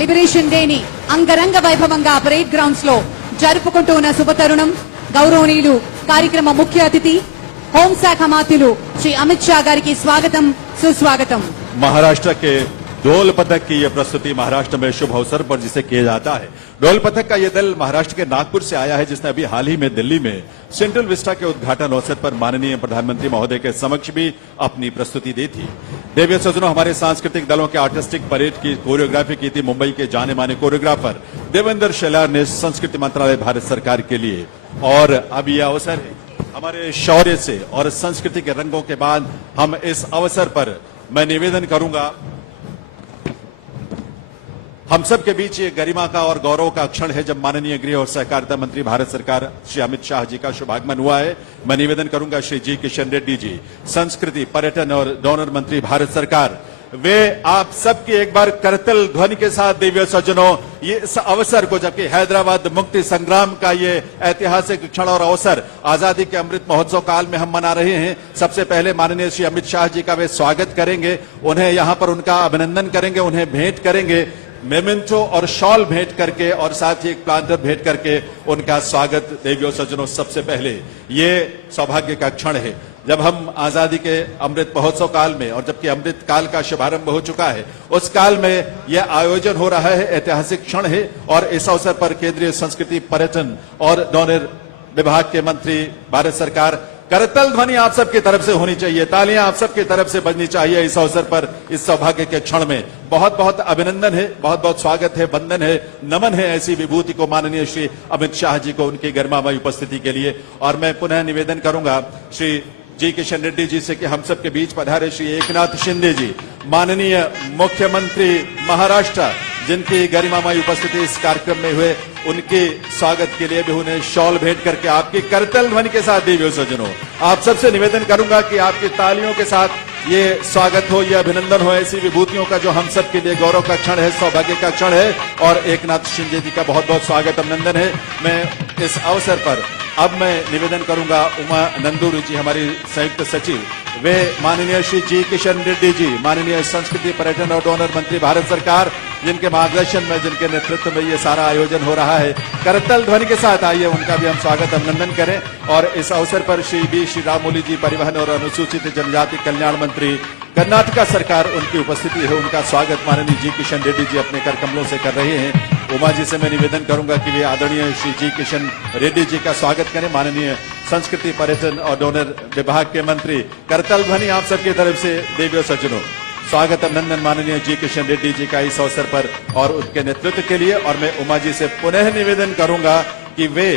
liberation day ని అంగరంగ వైభవంగా parade grounds లో జరుపుకుంటూ ఉన్న శుభతరుణం. గౌరవనీయులు కార్యక్రమ ముఖ్య అతిథి హోంశాఖ మంత్రులు శ్రీ అమిత్ షా గారికి స్వాగతం సుస్వాగతం. महाराष्ट्र के ढोल पथक की यह प्रस्तुति महाराष्ट्र में शुभ अवसर पर जिसे किया जाता है। ढोल पथक का यह दल महाराष्ट्र के नागपुर से आया है, जिसने अभी हाल ही में दिल्ली में सेंट्रल विस्टा के उद्घाटन अवसर पर माननीय प्रधानमंत्री महोदय के समक्ष भी अपनी प्रस्तुति दी थी। देवी सज्जनों, हमारे सांस्कृतिक दलों के आर्टिस्टिक परेड की कोरियोग्राफी की थी मुंबई के जाने माने कोरियोग्राफर देवेंद्र शेलार ने संस्कृति मंत्रालय भारत सरकार के लिए। और अब यह अवसर है हमारे शौर्य से और संस्कृति के रंगों के बाद हम इस अवसर पर मैं निवेदन करूंगा, हम सब के बीच ये गरिमा का और गौरव का क्षण है जब माननीय गृह और सहकारिता मंत्री भारत सरकार श्री अमित शाह जी का शुभागमन हुआ है। मैं निवेदन करूंगा श्री जी किशन रेड्डी जी, संस्कृति पर्यटन और डोनर मंत्री भारत सरकार, वे आप सबकी एक बार करतल ध्वनि के साथ देवी सज्जनों ये इस अवसर को, जबकि हैदराबाद मुक्ति संग्राम का ये ऐतिहासिक क्षण और अवसर आजादी के अमृत महोत्सव काल में हम मना रहे हैं, सबसे पहले माननीय श्री अमित शाह जी का वे स्वागत करेंगे, उन्हें यहां पर उनका अभिनंदन करेंगे, उन्हें भेंट करेंगे मेमेंटो और शॉल भेंट करके और साथ ही एक प्लांटर भेंट करके उनका स्वागत। देवियों सज्जनों, सबसे पहले ये सौभाग्य का क्षण है जब हम आजादी के अमृत महोत्सव काल में, और जबकि अमृत काल का शुभारंभ हो चुका है, उस काल में यह आयोजन हो रहा है, ऐतिहासिक क्षण है। और इस अवसर पर केंद्रीय संस्कृति पर्यटन और डोनर विभाग के मंत्री भारत सरकार, करतल ध्वनि आप सबकी तरफ से होनी चाहिए, तालियां आप सबकी तरफ से बजनी चाहिए इस अवसर पर, इस सौभाग्य के क्षण में। बहुत बहुत अभिनंदन है, बहुत बहुत स्वागत है, वंदन है, नमन है ऐसी विभूति को माननीय श्री अमित शाह जी को उनकी गरिमामय उपस्थिति के लिए। और मैं पुनः निवेदन करूंगा श्री जी किशन रेड्डी जी से कि हम सबके बीच पधारे श्री एकनाथ शिंदे जी, माननीय मुख्यमंत्री महाराष्ट्र, जिनकी गरिमामय उपस्थिति इस कार्यक्रम में हुए, उनके स्वागत के लिए भी उन्हें शॉल भेंट करके आपकी करतल ध्वनि के साथ देवियों सज्जनों आप सबसे निवेदन करूंगा कि आपकी तालियों के साथ ये स्वागत हो, ये अभिनंदन हो ऐसी विभूतियों का जो हम सब के लिए गौरव का क्षण है, सौभाग्य का क्षण है। और एकनाथ शिंदे जी का बहुत बहुत स्वागत अभिनंदन है। मैं इस अवसर पर अब मैं निवेदन करूंगा उमा नंदूरी जी, हमारी संयुक्त सचिव, वे माननीय श्री जी किशन रेड्डी जी, माननीय संस्कृति पर्यटन और डोनर मंत्री भारत सरकार, जिनके मार्गदर्शन में, जिनके नेतृत्व में ये सारा आयोजन हो रहा है, करतल ध्वनि के साथ आइए उनका भी हम स्वागत अभिनंदन करें। और इस अवसर पर श्री बी श्री रामोली जी, परिवहन और अनुसूचित जनजाति कल्याण मंत्री, कर्नाटका सरकार, उनकी उपस्थिति है, उनका स्वागत माननीय जी किशन रेड्डी जी अपने कर कमलों से कर रहे हैं। उमा जी से मैं निवेदन करूंगा कि वे आदरणीय श्री जी किशन रेड्डी जी का स्वागत करें, माननीय संस्कृति पर्यटन और डोनर विभाग के मंत्री। करतल ध्वनि आप सबकी तरफ से देवियों सज्जनों स्वागत अभिनंदन माननीय जी किशन रेड्डी जी का इस अवसर पर और उनके नेतृत्व के लिए। और मैं उमा जी से पुनः निवेदन करूंगा कि वे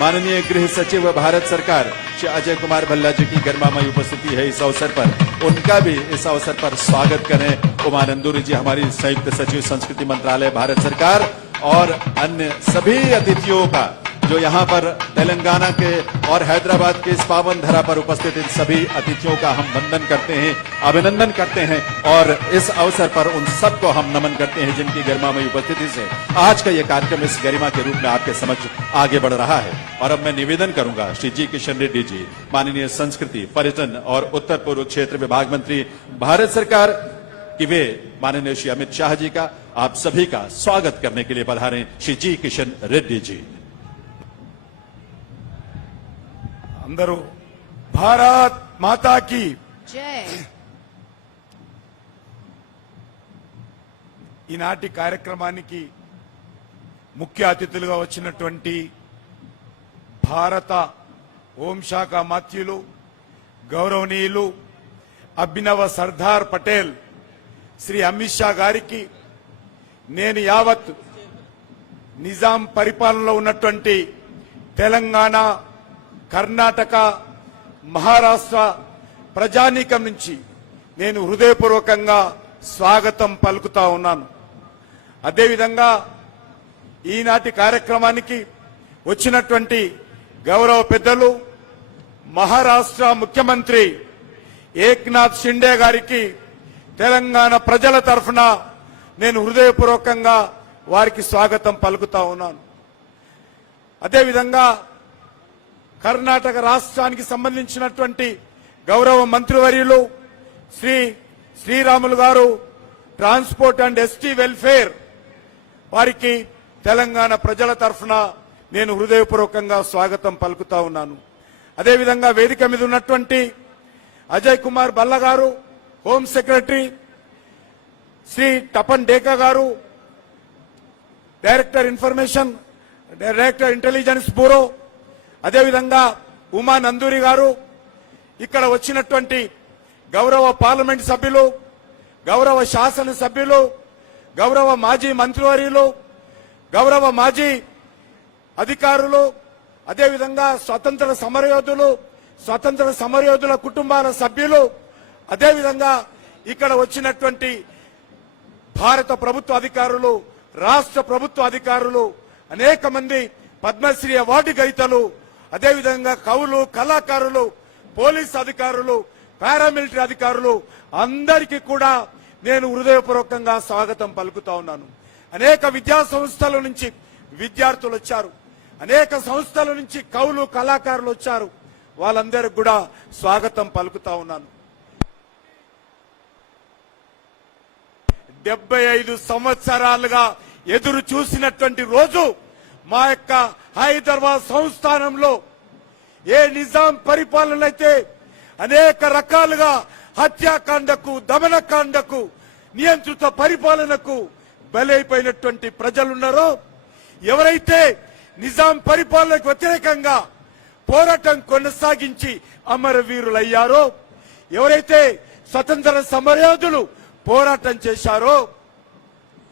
माननीय गृह सचिव भारत सरकार श्री अजय कुमार भल्ला जी की गरिमामय उपस्थिति है इस अवसर पर, उनका भी इस अवसर पर स्वागत करें। उमा नंदूरी जी, हमारी संयुक्त सचिव संस्कृति मंत्रालय भारत सरकार, और अन्य सभी अतिथियों का जो यहाँ पर तेलंगाना के और हैदराबाद के इस पावन धरा पर उपस्थित इन सभी अतिथियों का हम वंदन करते हैं, अभिनंदन करते हैं। और इस अवसर पर उन सबको हम नमन करते हैं जिनकी गरिमामय उपस्थिति से आज का ये कार्यक्रम इस गरिमा के रूप में आपके समक्ष आगे बढ़ रहा है। और अब मैं निवेदन करूंगा श्री जी किशन रेड्डी जी, माननीय संस्कृति पर्यटन और उत्तर पूर्व क्षेत्र विभाग मंत्री भारत सरकार, कि वे माननीय श्री अमित शाह जी का आप सभी का स्वागत करने के लिए पधारें। श्री जी किशन रेड्डी जी। అందరూ భారత్ మాతా की జై। ఈనాటి కార్యక్రమానికి ముఖ్య అతిథులుగా వచ్చినటువంటి భారత హోంశాఖ మంత్రులు గౌరవనీయులు అభినవ సర్దార్ పటేల్ శ్రీ అమిత్ షా గారికి నేను యావత్ నిజాం పరిపాలనలో ఉన్నటువంటి తెలంగాణ, కర్ణాటక, మహారాష్ట్ర ప్రజానీకం నుంచి నేను హృదయపూర్వకంగా స్వాగతం పలుకుతా ఉన్నాను. అదేవిధంగా ఈనాటి కార్యక్రమానికి వచ్చినటువంటి గౌరవ పెద్దలు మహారాష్ట్ర ముఖ్యమంత్రి ఏక్నాథ్ షిండే గారికి తెలంగాణ ప్రజల తరఫున నేను హృదయపూర్వకంగా వారికి స్వాగతం పలుకుతా ఉన్నాను. అదేవిధంగా కర్ణాటక రాష్ట్రానికి సంబంధించినటువంటి గౌరవ మంత్రివర్యులు శ్రీ శ్రీరాములు గారు, ట్రాన్స్పోర్ట్ అండ్ ఎస్టీ వెల్ఫేర్, వారికి తెలంగాణ ప్రజల తరఫున నేను హృదయపూర్వకంగా స్వాగతం పలుకుతా ఉన్నాను. అదేవిధంగా వేదిక మీద ఉన్నటువంటి అజయ్ కుమార్ భల్లా గారు, హోం సెక్రటరీ, శ్రీ తపన్ డేకా గారు, director information, director intelligence bureau, అదేవిధంగా ఉమా నందూరి గారు, ఇక్కడ వచ్చినటువంటి గౌరవ పార్లమెంట్ సభ్యులు, గౌరవ శాసన సభ్యులు, గౌరవ మాజీ మంత్రివర్యులు, గౌరవ మాజీ అధికారులు, అదేవిధంగా స్వతంత్ర సమరయోధుల కుటుంబాల సభ్యులు, అదేవిధంగా ఇక్కడ వచ్చినటువంటి భారత ప్రభుత్వ అధికారులు, రాష్ట్ర ప్రభుత్వ అధికారులు, అనేక మంది పద్మశ్రీ అవార్డు గ్రహీతలు, అదేవిధంగా కవులు, కళాకారులు, పోలీస్ అధికారులు, పారామిలిటరీ అధికారులు అందరికీ కూడా నేను హృదయపూర్వకంగా స్వాగతం పలుకుతా ఉన్నాను. అనేక విద్యా సంస్థల నుంచి విద్యార్థులు వచ్చారు, అనేక సంస్థల నుంచి కవులు, కళాకారులు వచ్చారు. వాళ్ళందరికీ కూడా స్వాగతం పలుకుతా ఉన్నాను. 75 సంవత్సరాలుగా ఎదురు చూసినటువంటి రోజు మా యొక్క హైదరాబాద్ సంస్థానంలో ఏ నిజాం పరిపాలన అయితే అనేక రకాలుగా హత్యాకాండకు, దమనకాండకు, నియంత్రిత పరిపాలనకు బలైపోయినటువంటి ప్రజలున్నారో, ఎవరైతే నిజాం పరిపాలనకు వ్యతిరేకంగా పోరాటం కొనసాగించి అమరవీరులయ్యారో, ఎవరైతే స్వతంత్ర సమరయోధులు పోరాటం చేశారో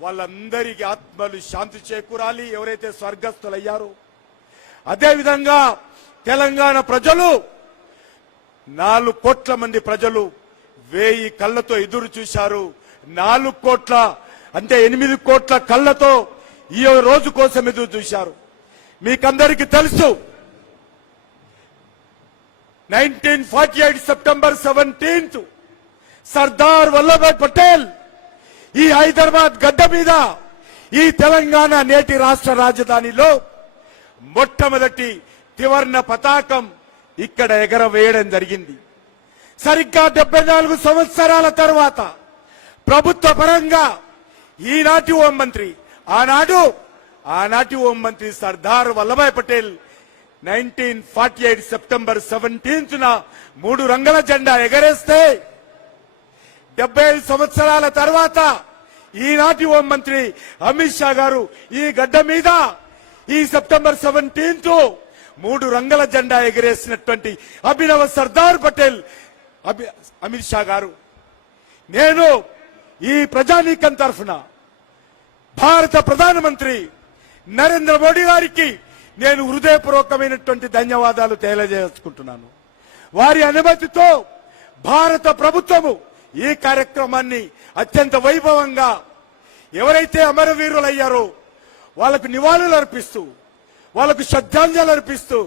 వాళ్ళందరికీ ఆత్మలు శాంతి చేకూరాలి. ఎవరైతే స్వర్గస్థులయ్యారో, అదేవిధంగా తెలంగాణ ప్రజలు 4 కోట్ల మంది ప్రజలు 1000 కళ్ళతో ఎదురు చూశారు. 4 కోట్ల అంటే 8 కోట్ల కళ్ళతో ఈ రోజు కోసం ఎదురు చూశారు. మీకందరికీ తెలుసు, 1948 సెప్టెంబర్ 17 సర్దార్ వల్లభాయ్ పటేల్ ఈ హైదరాబాద్ గడ్డ మీద, ఈ తెలంగాణ నేటి రాష్ట్ర రాజధానిలో మొట్టమొదటి త్రివర్ణ పతాకం ఇక్కడ ఎగరవేయడం జరిగింది. సరిగ్గా 74 సంవత్సరాల తర్వాత ప్రభుత్వ పరంగా ఈనాటి హోంమంత్రి, ఆనాటి హోంమంత్రి సర్దార్ వల్లభాయ్ పటేల్ 1948 సెప్టెంబర్ 17న 3 రంగుల జెండా ఎగరేస్తే, 75 సంవత్సరాల తర్వాత ఈనాటి హోంమంత్రి అమిత్ షా గారు ఈ గడ్డ మీద ఈ సెప్టెంబర్ 17 3 రంగుల జెండా ఎగరేసినటువంటి అభినవ సర్దార్ పటేల్ అమిత్ షా గారు, నేను ఈ ప్రజానీకం తరఫున భారత ప్రధానమంత్రి నరేంద్ర మోడీ గారికి నేను హృదయపూర్వకమైనటువంటి ధన్యవాదాలు తెలియజేసుకుంటున్నాను. వారి అనుమతితో భారత ప్రభుత్వము ఈ కార్యక్రమాన్ని అత్యంత వైభవంగా, ఎవరైతే అమరవీరులయ్యారో వాళ్ళకు నివాళులు అర్పిస్తూ, వాళ్ళకు శ్రద్ధాంజలి అర్పిస్తూ,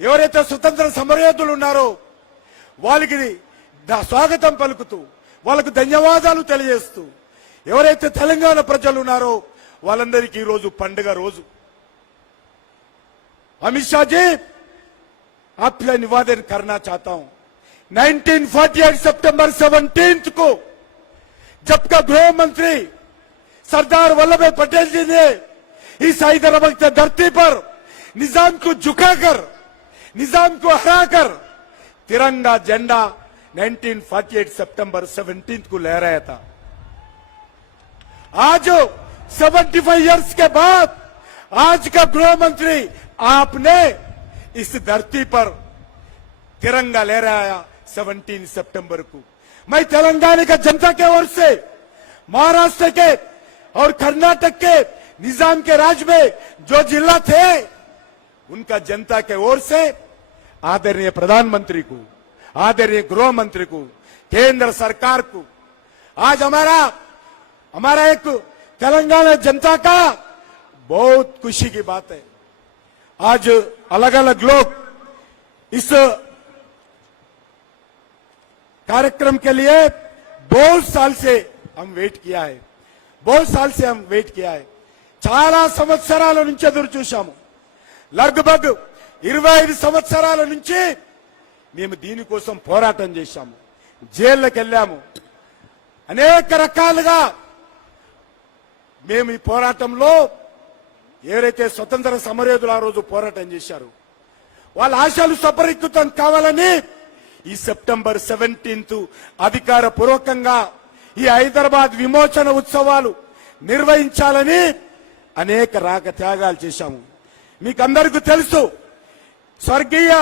ఎవరైతే స్వతంత్ర సమరయోధులు ఉన్నారో వాళ్ళకి స్వాగతం పలుకుతూ, వాళ్ళకు ధన్యవాదాలు తెలియజేస్తూ, ఎవరైతే తెలంగాణ ప్రజలు ఉన్నారో వాళ్ళందరికీ ఈ రోజు పండుగ రోజు. अमित शाह जी, आपसे निवेदन करना चाहता हूं, 1948 सितंबर 17 को जबकि गृह मंत्री सरदार वल्लभ भाई पटेल जी ने इस हैदराबाद की धरती पर निजाम को झुकाकर, निजाम को हराकर तिरंगा झंडा 1948 सितंबर 17 को लहराया था। आज 75 इयर्स के बाद आज का गृह मंत्री आपने इस धरती पर तिरंगा लहराया 17 सितंबर को। मैं तेलंगाना का जनता के ओर से, महाराष्ट्र के और कर्नाटक के निजाम के राज में जो जिला थे उनका जनता के ओर से आदरणीय प्रधानमंत्री को, आदरणीय गृह मंत्री को, केंद्र सरकार को, आज हमारा एक तेलंगाना जनता का बहुत खुशी की बात है। आज अलग अलग लोग इस कार्यक्रम के लिए बहुत साल से हम वेट किया है, చాలా సంవత్సరాల నుంచి ఎదురు చూశాము. లగ్భగ్ 25 సంవత్సరాల నుంచి మేము దీనికోసం పోరాటం చేశాము, జైళ్ళకి వెళ్ళాము. అనేక రకాలుగా మేము ఈ పోరాటంలో ఎవరైతే స్వతంత్ర సమరయోధులు ఆ రోజు పోరాటం చేశారు వాళ్ళ ఆశలు సఫలీకృతం కావాలని ఈ సెప్టెంబర్ 17 అధికార పూర్వకంగా ఈ హైదరాబాద్ విమోచన ఉత్సవాలు నిర్వహించాలని అనేక రాక త్యాగాలు చేశాము. మీకు అందరికీ తెలుసు, స్వర్గీయ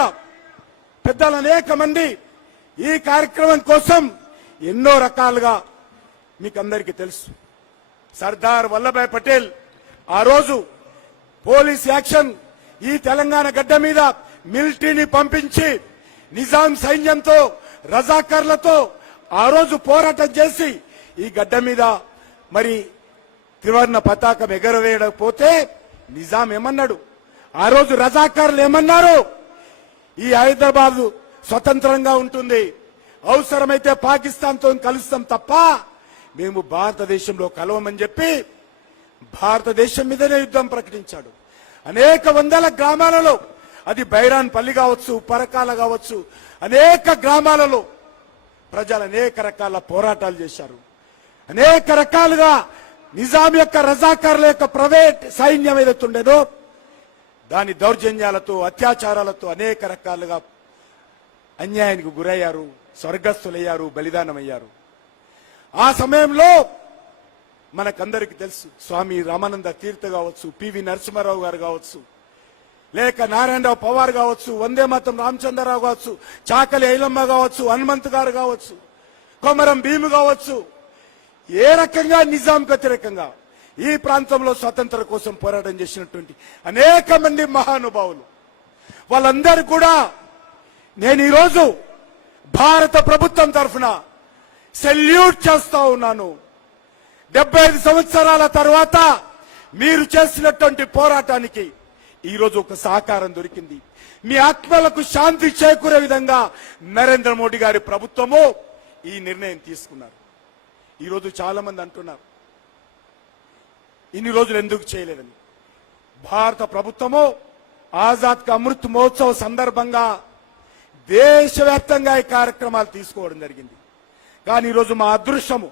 పెద్దలు అనేక మంది ఈ కార్యక్రమం కోసం ఎన్నో రకాలుగా మీకు అందరికీ తెలుసు. సర్దార్ వల్లభాయ్ పటేల్ ఆ రోజు పోలీస్ యాక్షన్ ఈ తెలంగాణ గడ్డ మీద మిలిటరీని పంపించి నిజాం సైన్యంతో రజాకర్లతో ఆ రోజు పోరాటం చేసి ఈ గడ్డ మీద మరి త్రివర్ణ పతాకం ఎగరవేయకపోతే నిజాం ఏమన్నాడు, ఆ రోజు రజాకర్లు ఏమన్నారు, ఈ హైదరాబాద్ స్వతంత్రంగా ఉంటుంది, అవసరమైతే పాకిస్తాన్తో కలుస్తాం తప్ప మేము భారతదేశంలో కలవమని చెప్పి భారతదేశం మీదనే యుద్ధం ప్రకటించాడు. అనేక వందల గ్రామాలలో, అది బైరాన్ పల్లి కావచ్చు, పరకాల కావచ్చు, అనేక గ్రామాలలో ప్రజలు అనేక రకాల పోరాటాలు చేశారు. అనేక రకాలుగా నిజాం యొక్క రజాకారుల యొక్క ప్రైవేట్ సైన్యం ఏదైతే ఉండేదో దాని దౌర్జన్యాలతో అత్యాచారాలతో అనేక రకాలుగా అన్యాయానికి గురయ్యారు, స్వర్గస్థులయ్యారు, బలిదానమయ్యారు. ఆ సమయంలో మనకందరికి తెలుసు, స్వామి రామానంద తీర్థ కావచ్చు, పివి నరసింహారావు గారు కావచ్చు, లేక నారాయణరావు పవార్ కావచ్చు, వందే మాతం రామచంద్రరావు కావచ్చు, చాకలి ఐలమ్మ కావచ్చు, హనుమంత్ గారు కావచ్చు, కొమరం భీము కావచ్చు, ఏ రకంగా నిజాంకు వ్యతిరేకంగా ఈ ప్రాంతంలో స్వతంత్ర కోసం పోరాటం చేసినటువంటి అనేక మంది మహానుభావులు, వాళ్ళందరూ కూడా నేను ఈరోజు భారత ప్రభుత్వం తరఫున సెల్యూట్ చేస్తా ఉన్నాను. 75 సంవత్సరాల తర్వాత మీరు చేసినటువంటి పోరాటానికి ఈరోజు ఒక సహకారం దొరికింది. మీ ఆత్మలకు శాంతి చేకూరే విధంగా నరేంద్ర మోడీ గారి ప్రభుత్వము ఈ నిర్ణయం తీసుకున్నారు. ఈరోజు చాలా మంది అంటున్నారు ఇన్ని రోజులు ఎందుకు చేయలేదని. భారత ప్రభుత్వము ఆజాద్ కా అమృత్ మహోత్సవ్ సందర్భంగా దేశవ్యాప్తంగా ఈ కార్యక్రమాలు తీసుకోవడం జరిగింది. కానీ ఈరోజు మా అదృష్టము,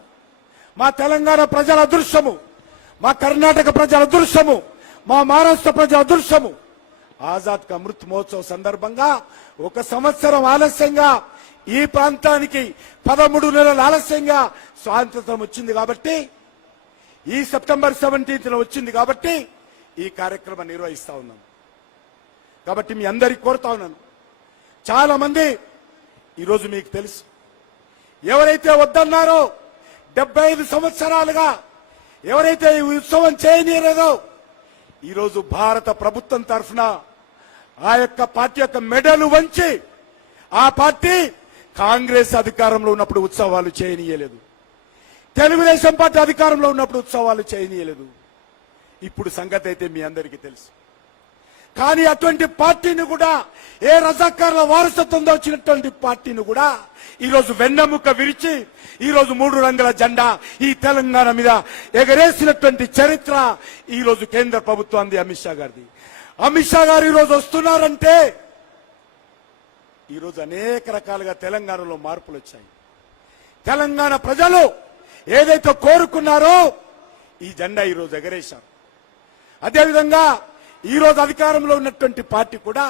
మా తెలంగాణ ప్రజల అదృష్టము, మా కర్ణాటక ప్రజల అదృష్టము, మా మహారాష్ట్ర ప్రజల అదృష్టము, ఆజాద్ కా అమృత్ మహోత్సవ్ సందర్భంగా 1 సంవత్సరం ఆలస్యంగా ఈ ప్రాంతానికి 13 నెలల ఆలస్యంగా స్వాతంత్రం వచ్చింది కాబట్టి, ఈ సెప్టెంబర్ 17న వచ్చింది కాబట్టి ఈ కార్యక్రమం నిర్వహిస్తా ఉన్నాం. కాబట్టి మీ అందరికి కోరుతా ఉన్నాను, చాలా మంది ఈరోజు మీకు తెలుసు, ఎవరైతే వద్దన్నారో 75 సంవత్సరాలుగా ఎవరైతే ఈ ఉత్సవం చేయనీయలేదో ఈరోజు భారత ప్రభుత్వం తరఫున ఆ యొక్క పార్టీ యొక్క మెడలు వంచి ఆ పార్టీ కాంగ్రెస్ అధికారంలో ఉన్నప్పుడు ఉత్సవాలు చేయనీయలేదు, తెలుగుదేశం పార్టీ అధికారంలో ఉన్నప్పుడు ఉత్సవాలు చేయనీయలేదు. ఇప్పుడు సంగతి అయితే మీ అందరికీ తెలుసు. కానీ అటువంటి పార్టీని కూడా, ఏ రజాకారుల వారసత్వంలో వచ్చినటువంటి పార్టీని కూడా ఈరోజు వెన్నెముక విరిచి ఈరోజు 3 రంగుల జెండా ఈ తెలంగాణ మీద ఎగరేసినటువంటి చరిత్ర ఈరోజు కేంద్ర ప్రభుత్వాన్ని అమిత్ షా గారిది. అమిత్ షా గారు ఈరోజు వస్తున్నారంటే ఈరోజు అనేక రకాలుగా తెలంగాణలో మార్పులు వచ్చాయి. తెలంగాణ ప్రజలు ఏదైతే కోరుకున్నారో ఈ జెండా ఈరోజు ఎగరేశారు. అదేవిధంగా ఈరోజు అధికారంలో ఉన్నటువంటి పార్టీ కూడా